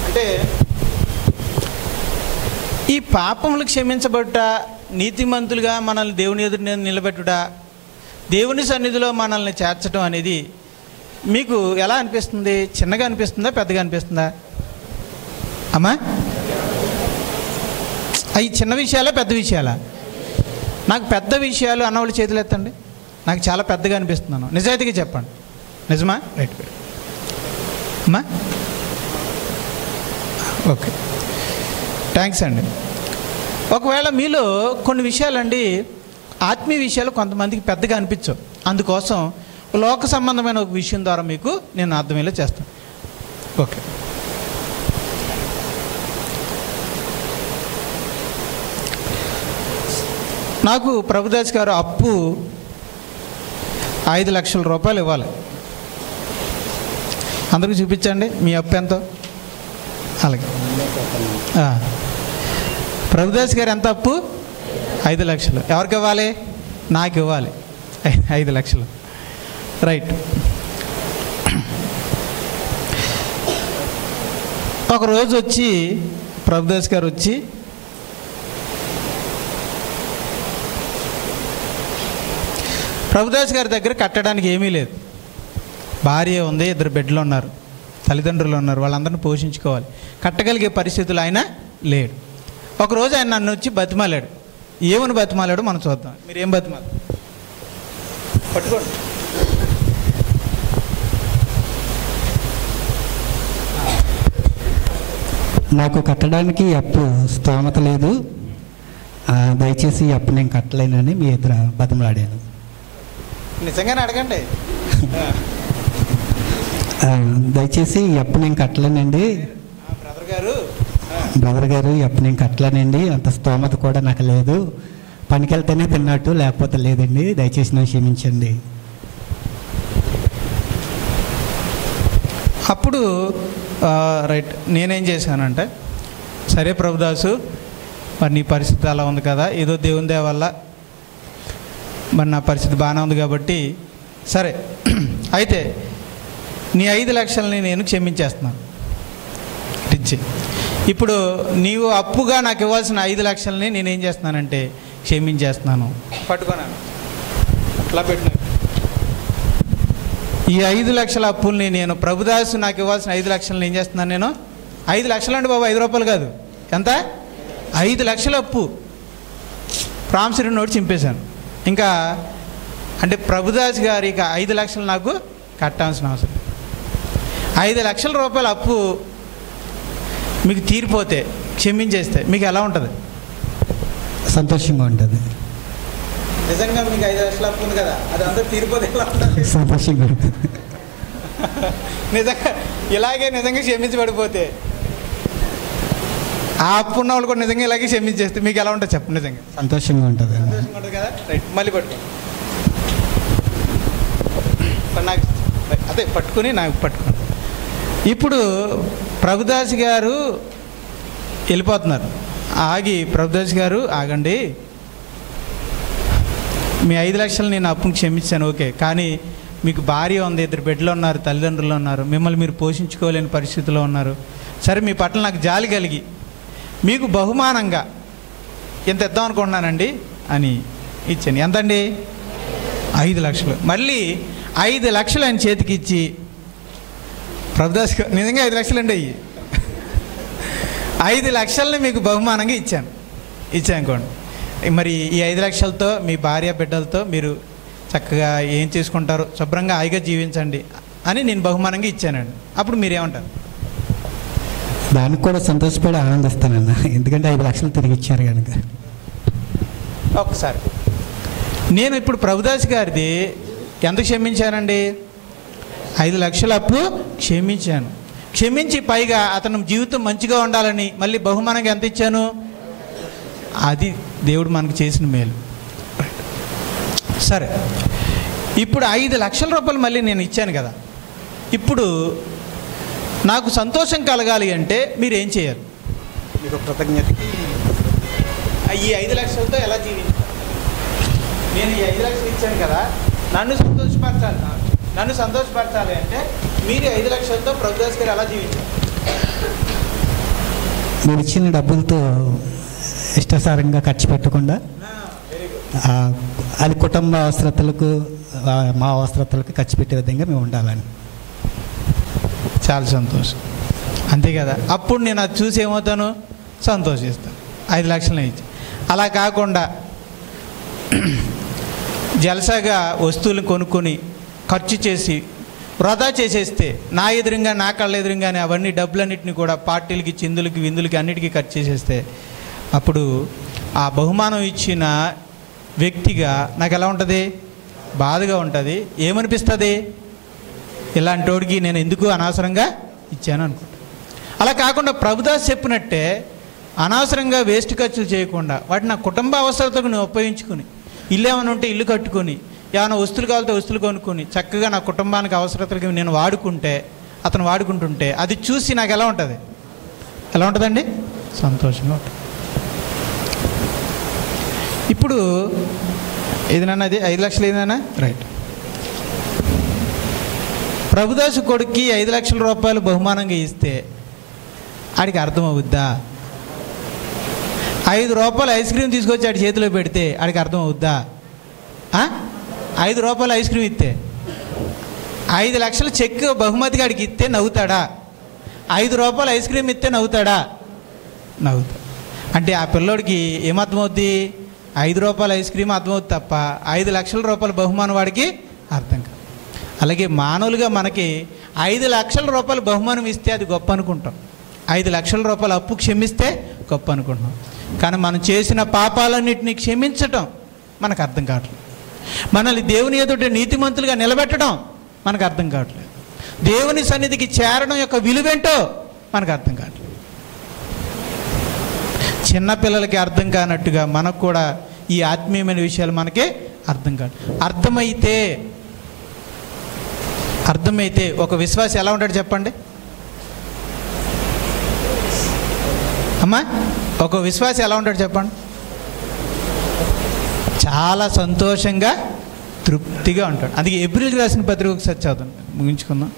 అంటే ఈ పాపములు క్షమించబడుట, నీతిమంతులుగా మనల్ని దేవుని ఎదురు నిలబెట్టుట, దేవుని సన్నిధిలో మనల్ని చేర్చడం అనేది మీకు ఎలా అనిపిస్తుంది? చిన్నగా అనిపిస్తుందా, పెద్దగా అనిపిస్తుందా అమ్మా? అవి చిన్న విషయాలా, పెద్ద విషయాలా? నాకు పెద్ద విషయాలు అన్నవాళ్ళు చేతులు ఎత్తండి. నాకు చాలా పెద్దగా అనిపిస్తున్నాను, నిజాయితీగా చెప్పండి. నిజమా? రైట్. అమ్మా ఓకే, థ్యాంక్స్ అండి. ఒకవేళ మీలో కొన్ని విషయాలండి, ఆత్మీయ విషయాలు కొంతమందికి పెద్దగా అనిపించవు. అందుకోసం లోక సంబంధమైన ఒక విషయం ద్వారా మీకు నేను అర్థమయ్యేలా చేస్తాను. ఓకే, నాకు ప్రభుదాస్ గారు అప్పు 5 లక్షల రూపాయలు ఇవ్వాలి. అందరికీ చూపించండి మీ అప్పు ఎంతో. అలాగే ప్రభుదాస్ గారు ఎంత అప్పు? 5 లక్షలు. ఎవరికి ఇవ్వాలి? నాకు ఇవ్వాలి 5 లక్షలు. రైట్. ఒకరోజు వచ్చి ప్రభుదాస్ గారు వచ్చి ప్రభుదాస్ గారి దగ్గర కట్టడానికి ఏమీ లేదు. భార్య ఉంది, 2 బిడ్డలు ఉన్నారు, తల్లిదండ్రులు ఉన్నారు, వాళ్ళందరినీ పోషించుకోవాలి. కట్టగలిగే పరిస్థితులు ఆయన లేడు. ఒకరోజు ఆయన నన్ను వచ్చి బతిమాలాడు. ఏమని బతిమాలాడో మనం చూద్దాం. మీరు ఏం బతిమాలు పట్టుకోండి. నాకు కట్టడానికి అప్పు స్తోమత లేదు, దయచేసి ఈ అప్పు నేను కట్టలేనని మీ ఎదుర బతిమలాడాను. నిజంగానే అడగండి. దయచేసి ఈ అప్పు నేను కట్టలేనండి బ్రదర్ గారు, ఈ అప్పు నేను కట్టలేనండి, అంత స్తోమత కూడా నాకు లేదు, పనికి వెళ్తేనే తిన్నట్టు లేకపోతే లేదండి, దయచేసి నన్ను క్షమించండి. అప్పుడు రైట్, నేనేం చేశానంటే, సరే ప్రభుదాసు, మరి నీ పరిస్థితి అలా ఉంది కదా, ఏదో దేవుని దయ వల్ల మరి నా పరిస్థితి బాగానే ఉంది కాబట్టి సరే, అయితే నీ 5 లక్షలని నేను క్షమించేస్తున్నాను ఇచ్చి. ఇప్పుడు నీవు అప్పుగా నాకు ఇవ్వాల్సిన 5 లక్షలని నేనేం చేస్తున్నానంటే క్షమించేస్తున్నాను. పట్టుకున్నాను అట్లా పెట్టిన ఈ 5 లక్షల అప్పుల్ని నేను ప్రభుదాసు నాకు ఇవ్వాల్సిన 5 లక్షలని ఏం చేస్తున్నాను నేను? 5 లక్షలు అండి బాబు, 5 రూపాయలు కాదు. ఎంత? 5 లక్షల అప్పు ప్రామిసరీ నోట్ చింపేశాను. ఇంకా అంటే ప్రభుదాస్ గారికి 5 లక్షలు నాకు కట్టాల్సిన అవసరం. 5 లక్షల రూపాయల అప్పు మీకు తీరిపోతే, క్షమించేస్తే మీకు ఎలా ఉంటుంది? సంతోషంగా ఉంటుంది. నిజంగా మీకు 5 లక్షల అప్పు ఉంది కదా, అది అందరూ తీరిపోతే ఎలా ఉంటుంది? సంతోషంగా ఉంటుంది. నిజంగా ఇలాగే నిజంగా క్షమించబడిపోతే, ఆ అప్పు ఉన్న వాళ్ళు కూడా నిజంగా ఇలాగే క్షమించేస్తే మీకు ఎలా ఉంటుంది చెప్పండి? నిజంగా సంతోషంగా ఉంటుంది. సంతోషంగా ఉంటుంది కదా. రైట్, మళ్ళీ పట్టుకోండి. నాకు అదే పట్టుకుని నాకు పట్టుకోండి. ఇప్పుడు ప్రభుదాస్ గారు వెళ్ళిపోతున్నారు. ఆగి ప్రభుదాస్ గారు ఆగండి, మీ 5 లక్షలు నేను అప్పును క్షమించాను, ఓకే, కానీ మీకు భార్య ఉంది, 2 బిడ్డలు ఉన్నారు, తల్లిదండ్రులు ఉన్నారు, మిమ్మల్ని మీరు పోషించుకోలేని పరిస్థితిలో ఉన్నారు. సరే, మీ పట్ల నాకు జాలి కలిగి మీకు బహుమానంగా ఎంత ఇద్దాం అనుకుంటున్నానండి అని ఇచ్చాను. ఎంతండి? 5 లక్షలు. మళ్ళీ 5 లక్షలు ఆయన చేతికి ఇచ్చి, ప్రభుదాస్ నిజంగా 5 లక్షలు అండి అయ్యి, 5 లక్షలని మీకు బహుమానంగా ఇచ్చాను అనుకోండి. మరి ఈ 5 లక్షలతో మీ భార్య బిడ్డలతో మీరు చక్కగా ఏం చేసుకుంటారో, శుభ్రంగా హాయిగా జీవించండి అని నేను బహుమానంగా ఇచ్చానండి. అప్పుడు మీరేమంటారు? దానికి కూడా సంతోషపడి ఆనందిస్తానన్న, ఎందుకంటే 5 లక్షలు తిరిగి ఇచ్చారు కనుక. ఒక్కసారి నేను ఇప్పుడు ప్రభుదాస్ గారిది ఎంత క్షమించానండి? 5 లక్షల అప్పు క్షమించాను. క్షమించి పైగా అతను జీవితం మంచిగా ఉండాలని మళ్ళీ బహుమానంగా ఎంత ఇచ్చాను? అది దేవుడు మనకు చేసిన మేలు. సరే, ఇప్పుడు 5 లక్షల రూపాయలు మళ్ళీ నేను ఇచ్చాను కదా, ఇప్పుడు నాకు సంతోషం కలగాలి అంటే మీరు ఏం చేయాలి? మీకు కృతజ్ఞతకి ఈ 5 లక్షలతో ఎలా జీవించాలి? నేను ఈ 5 లక్షలు ఇచ్చాను కదా, నన్ను సంతోషపరచాలి అంటే మీరు 5 లక్షలతో ప్రభుదాస్ గారు ఎలా జీవించాలి? మీరు ఇచ్చిన డబ్బులతో ఇష్టాసారంగా ఖర్చు పెట్టకుండా, అది కుటుంబ అవసరతలకు, మా అవసరతలకు ఖర్చు పెట్టే విధంగా మేము ఉండాలని. చాలా సంతోషం, అంతే కదా. అప్పుడు నేను అది చూసి ఏమవుతాను? సంతోషిస్తాను. 5 లక్షలు ఇచ్చి, అలా కాకుండా జలసాగా వస్తువులు కొనుక్కొని ఖర్చు చేసి వృధా చేసేస్తే, నా ఎదురుగా నా కళ్ళ ఎదురుగానే అవన్నీ డబ్బులన్నింటినీ కూడా పార్టీలకి, చిందులకి, విందులకి అన్నిటికీ ఖర్చు చేసేస్తే, అప్పుడు ఆ బహుమానం ఇచ్చిన వ్యక్తిగా నాకు ఎలా ఉంటుంది? బాధగా ఉంటుంది. ఏమనిపిస్తుంది? ఇలాంటి వాడికి నేను ఎందుకు అనవసరంగా ఇచ్చాను అనుకుంటా. అలా కాకుండా ప్రభుదాస్ చెప్పినట్టే అనవసరంగా వేస్ట్ ఖర్చులు చేయకుండా వాటిని నా కుటుంబ అవసరాలకు నేను ఉపయోగించుకుని, ఇల్లు ఏమైనా ఉంటే ఇల్లు కట్టుకొని, ఏమైనా వస్తువులు కావాలంటే వస్తువులు కొనుక్కొని చక్కగా నా కుటుంబానికి అవసరతలకి నేను వాడుకుంటే, అతను వాడుకుంటుంటే అది చూసి నాకు ఎలా ఉంటుంది? ఎలా ఉంటుందండి? సంతోషంగా ఉంటుంది. ఇప్పుడు ఏదైనా అది 5 లక్షలు ఏదైనా రైట్. ప్రభుదాసు కొడుక్కి 5 లక్షల రూపాయలు బహుమానంగా ఇస్తే ఆడికి అర్థమవుద్దా? 5 రూపాయలు ఐస్ క్రీమ్ తీసుకొచ్చి ఆడి చేతిలో పెడితే ఆడికి అర్థమవుద్దా? 5 రూపాయలు ఐస్ క్రీమ్ ఇస్తే 5 లక్షల చెక్ బహుమతిగా ఆడికి ఇస్తే నవ్వుతాడా? 5 రూపాయలు ఐస్ క్రీమ్ ఇస్తే నవ్వుతాడా? నవ్వుతా. అంటే ఆ పిల్లోడికి ఏమర్థమవుద్ది? 5 రూపాయల ఐస్ క్రీమ్ అర్థమవుతుంది తప్ప 5 లక్షల రూపాయల బహుమానం వాడికి అర్థం కాదు. అలాగే మానవులుగా మనకి 5 లక్షల రూపాయల బహుమానం ఇస్తే అది గొప్ప అనుకుంటాం, 5 లక్షల రూపాయల అప్పు క్షమిస్తే గొప్ప అనుకుంటున్నాం. కానీ మనం చేసిన పాపాలన్నింటినీ క్షమించటం మనకు అర్థం కావట్లేదు. మనల్ని దేవుని ఎదుట నీతిమంతులుగా నిలబెట్టడం మనకు అర్థం కావట్లేదు. దేవుని సన్నిధికి చేరడం యొక్క విలువేంటో మనకు అర్థం కావట్లేదు. చిన్నపిల్లలకి అర్థం కానట్టుగా మనకు కూడా ఈ ఆత్మీయమైన విషయాలు మనకి అర్థం కాదు. అర్థమైతే ఒక విశ్వాసి ఎలా ఉంటాడు చెప్పండి అమ్మా? ఒక విశ్వాసి ఎలా ఉంటాడు చెప్పండి? చాలా సంతోషంగా తృప్తిగా ఉంటాడు. అందుకే హెబ్రీయులకు రాసిన పత్రిక ఒకసారి చదువుతాను, ముగించుకుందాం.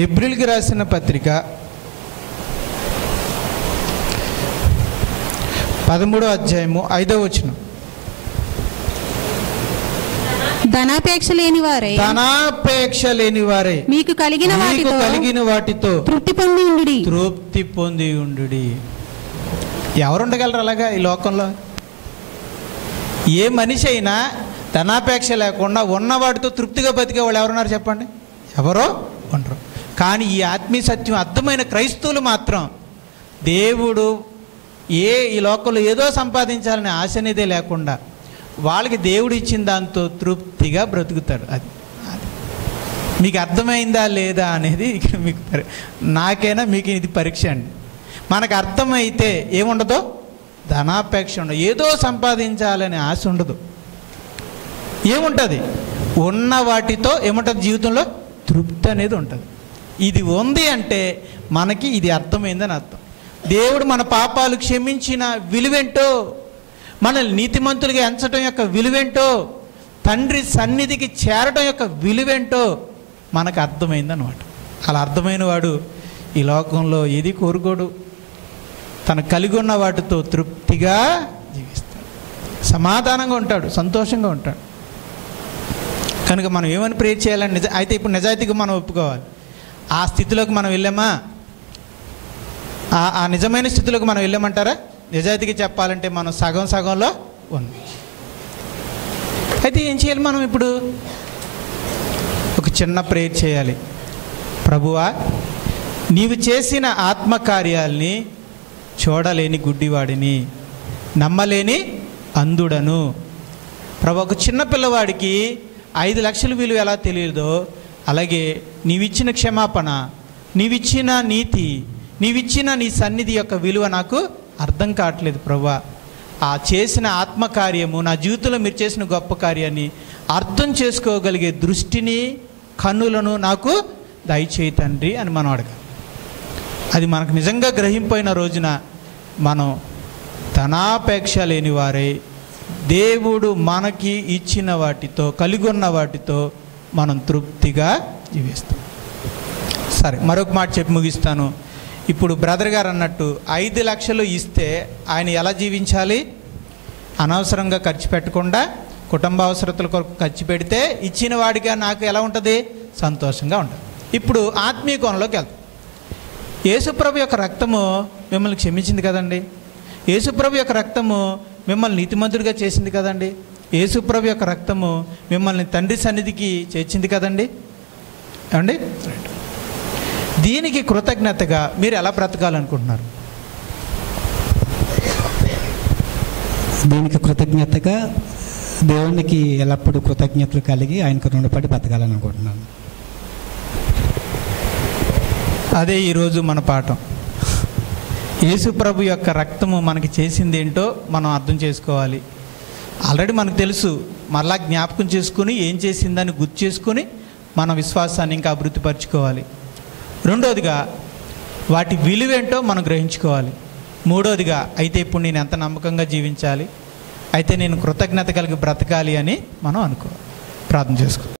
హెబ్రీయులకు రాసిన పత్రిక 13వ అధ్యాయము 5వ వచనం. ధనాపేక్ష లేని వారే మీకు కలిగిన వాటితో తృప్తి పొంది ఉండుడి. ఎవరు ఉండగలరు అలాగా ఈ లోకంలో? ఏ మనిషి అయినా ధనాపేక్ష లేకుండా ఉన్న వాటితో తృప్తిగా బతికే వాళ్ళు ఎవరున్నారు చెప్పండి? ఎవరో ఉండరు. కానీ ఈ ఆత్మీయ సత్యం అర్థమైన క్రైస్తవులు మాత్రం దేవుడు ఈ లోకంలో ఏదో సంపాదించాలనే ఆశ అనేదే లేకుండా వాళ్ళకి దేవుడు ఇచ్చిన దాంతో తృప్తిగా బ్రతుకుతాడు. అది మీకు అర్థమైందా లేదా అనేది ఇక్కడ మీకు నాకైనా మీకు ఇది పరీక్ష అండి. మనకు అర్థమైతే ఏముండదో? ధనాపేక్ష ఉండదు, ఏదో సంపాదించాలనే ఆశ ఉండదు. ఏముంటుంది? ఉన్న వాటితో ఏముంటుంది? జీవితంలో తృప్తి అనేది ఉంటుంది. ఇది ఉంది అంటే మనకి ఇది అర్థమైందని అర్థం. దేవుడు మన పాపాలు క్షమించిన విలువేంటో, మనల్ని నీతిమంతులుగా ఎంచడం యొక్క విలువేంటో, తండ్రి సన్నిధికి చేరడం యొక్క విలువేంటో మనకు అర్థమైందన్నమాట. అలా అర్థమైన వాడు ఈ లోకంలో ఏది కోరుకోడు, తను కలిగి ఉన్న వాటితో తృప్తిగా జీవిస్తాడు, సమాధానంగా ఉంటాడు, సంతోషంగా ఉంటాడు. కనుక మనం ఏమని ప్రేర్ చేయాలని అయితే ఇప్పుడు నిజాయితీగా మనం ఒప్పుకోవాలి. ఆ స్థితిలోకి మనం వెళ్ళామా? ఆ నిజమైన స్థితిలోకి మనం వెళ్ళామంటారా? నిజాయితీగా చెప్పాలంటే మనం సగంలో ఉంది. అయితే ఏం చేయాలి మనం? ఇప్పుడు ఒక చిన్న ప్రేయర్ చేయాలి. ప్రభువా, నీవు చేసిన ఆత్మకార్యాల్ని చూడలేని గుడ్డివాడిని, నమ్మలేని అంధుడను. ప్రభు, ఒక చిన్న పిల్లవాడికి 5 లక్షల విలువ ఎలా తెలియదో అలాగే నీవిచ్చిన క్షమాపణ, నీవిచ్చిన నీతి, నీవిచ్చిన నీ సన్నిధి యొక్క విలువ నాకు అర్థం కావట్లేదు ప్రభువా. ఆ చేసిన ఆత్మకార్యము, నా జీవితంలో మీరు చేసిన గొప్ప కార్యాన్ని అర్థం చేసుకోగలిగే దృష్టిని, కన్నులను నాకు దయచేయి తండ్రి అని మనం అడగాలి. అది మనకు నిజంగా గ్రహింపోయిన రోజున మనం ధనాపేక్ష లేని వారై దేవుడు మనకి ఇచ్చిన వాటితో, కలిగి ఉన్న వాటితో మనం తృప్తిగా జీవిస్తాం. సరే, మరొక మాట చెప్పి ముగిస్తాను. ఇప్పుడు బ్రదర్ గారు అన్నట్టు 5 లక్షలు ఇస్తే ఆయన ఎలా జీవించాలి? అనవసరంగా ఖర్చు పెట్టకుండా కుటుంబ అవసరతల కొరకు ఖర్చు పెడితే ఇచ్చిన వాడిగా నాకు ఎలా ఉంటుంది? సంతోషంగా ఉంటుంది. ఇప్పుడు ఆత్మీయ కోణంలోకి వెళ్తాం. యేసుప్రభు యొక్క రక్తము మిమ్మల్ని క్షమించింది కదండి. యేసుప్రభు యొక్క రక్తము మిమ్మల్ని నీతిమంతుడిగా చేసింది కదండి. యేసుప్రభు యొక్క రక్తము మిమ్మల్ని తండ్రి సన్నిధికి చేర్చింది కదండి, ఏమండి? దీనికి కృతజ్ఞతగా మీరు ఎలా బ్రతకాలనుకుంటున్నారు? దీనికి కృతజ్ఞతగా దేవునికి ఎల్లప్పుడూ కృతజ్ఞతలు కలిగి ఆయనకు రుణపడి బతకాలని అనుకుంటున్నాను. అదే ఈరోజు మన పాఠం. యేసుప్రభు యొక్క రక్తము మనకి చేసింది ఏంటో మనం అర్థం చేసుకోవాలి. ఆల్రెడీ మనకు తెలుసు, మరలా జ్ఞాపకం చేసుకుని ఏం చేసిందని గుర్తు చేసుకుని మన విశ్వాసాన్ని ఇంకా అభివృద్ధిపరచుకోవాలి. రెండోదిగా వాటి విలువేంటో మనం గ్రహించుకోవాలి. మూడోదిగా అయితే ఇప్పుడు నేను ఎంత నమ్మకంగా జీవించాలి, అయితే నేను కృతజ్ఞత కలిగి బ్రతకాలి అని మనం అనుకోవాలి. ప్రార్థన చేసుకోవాలి.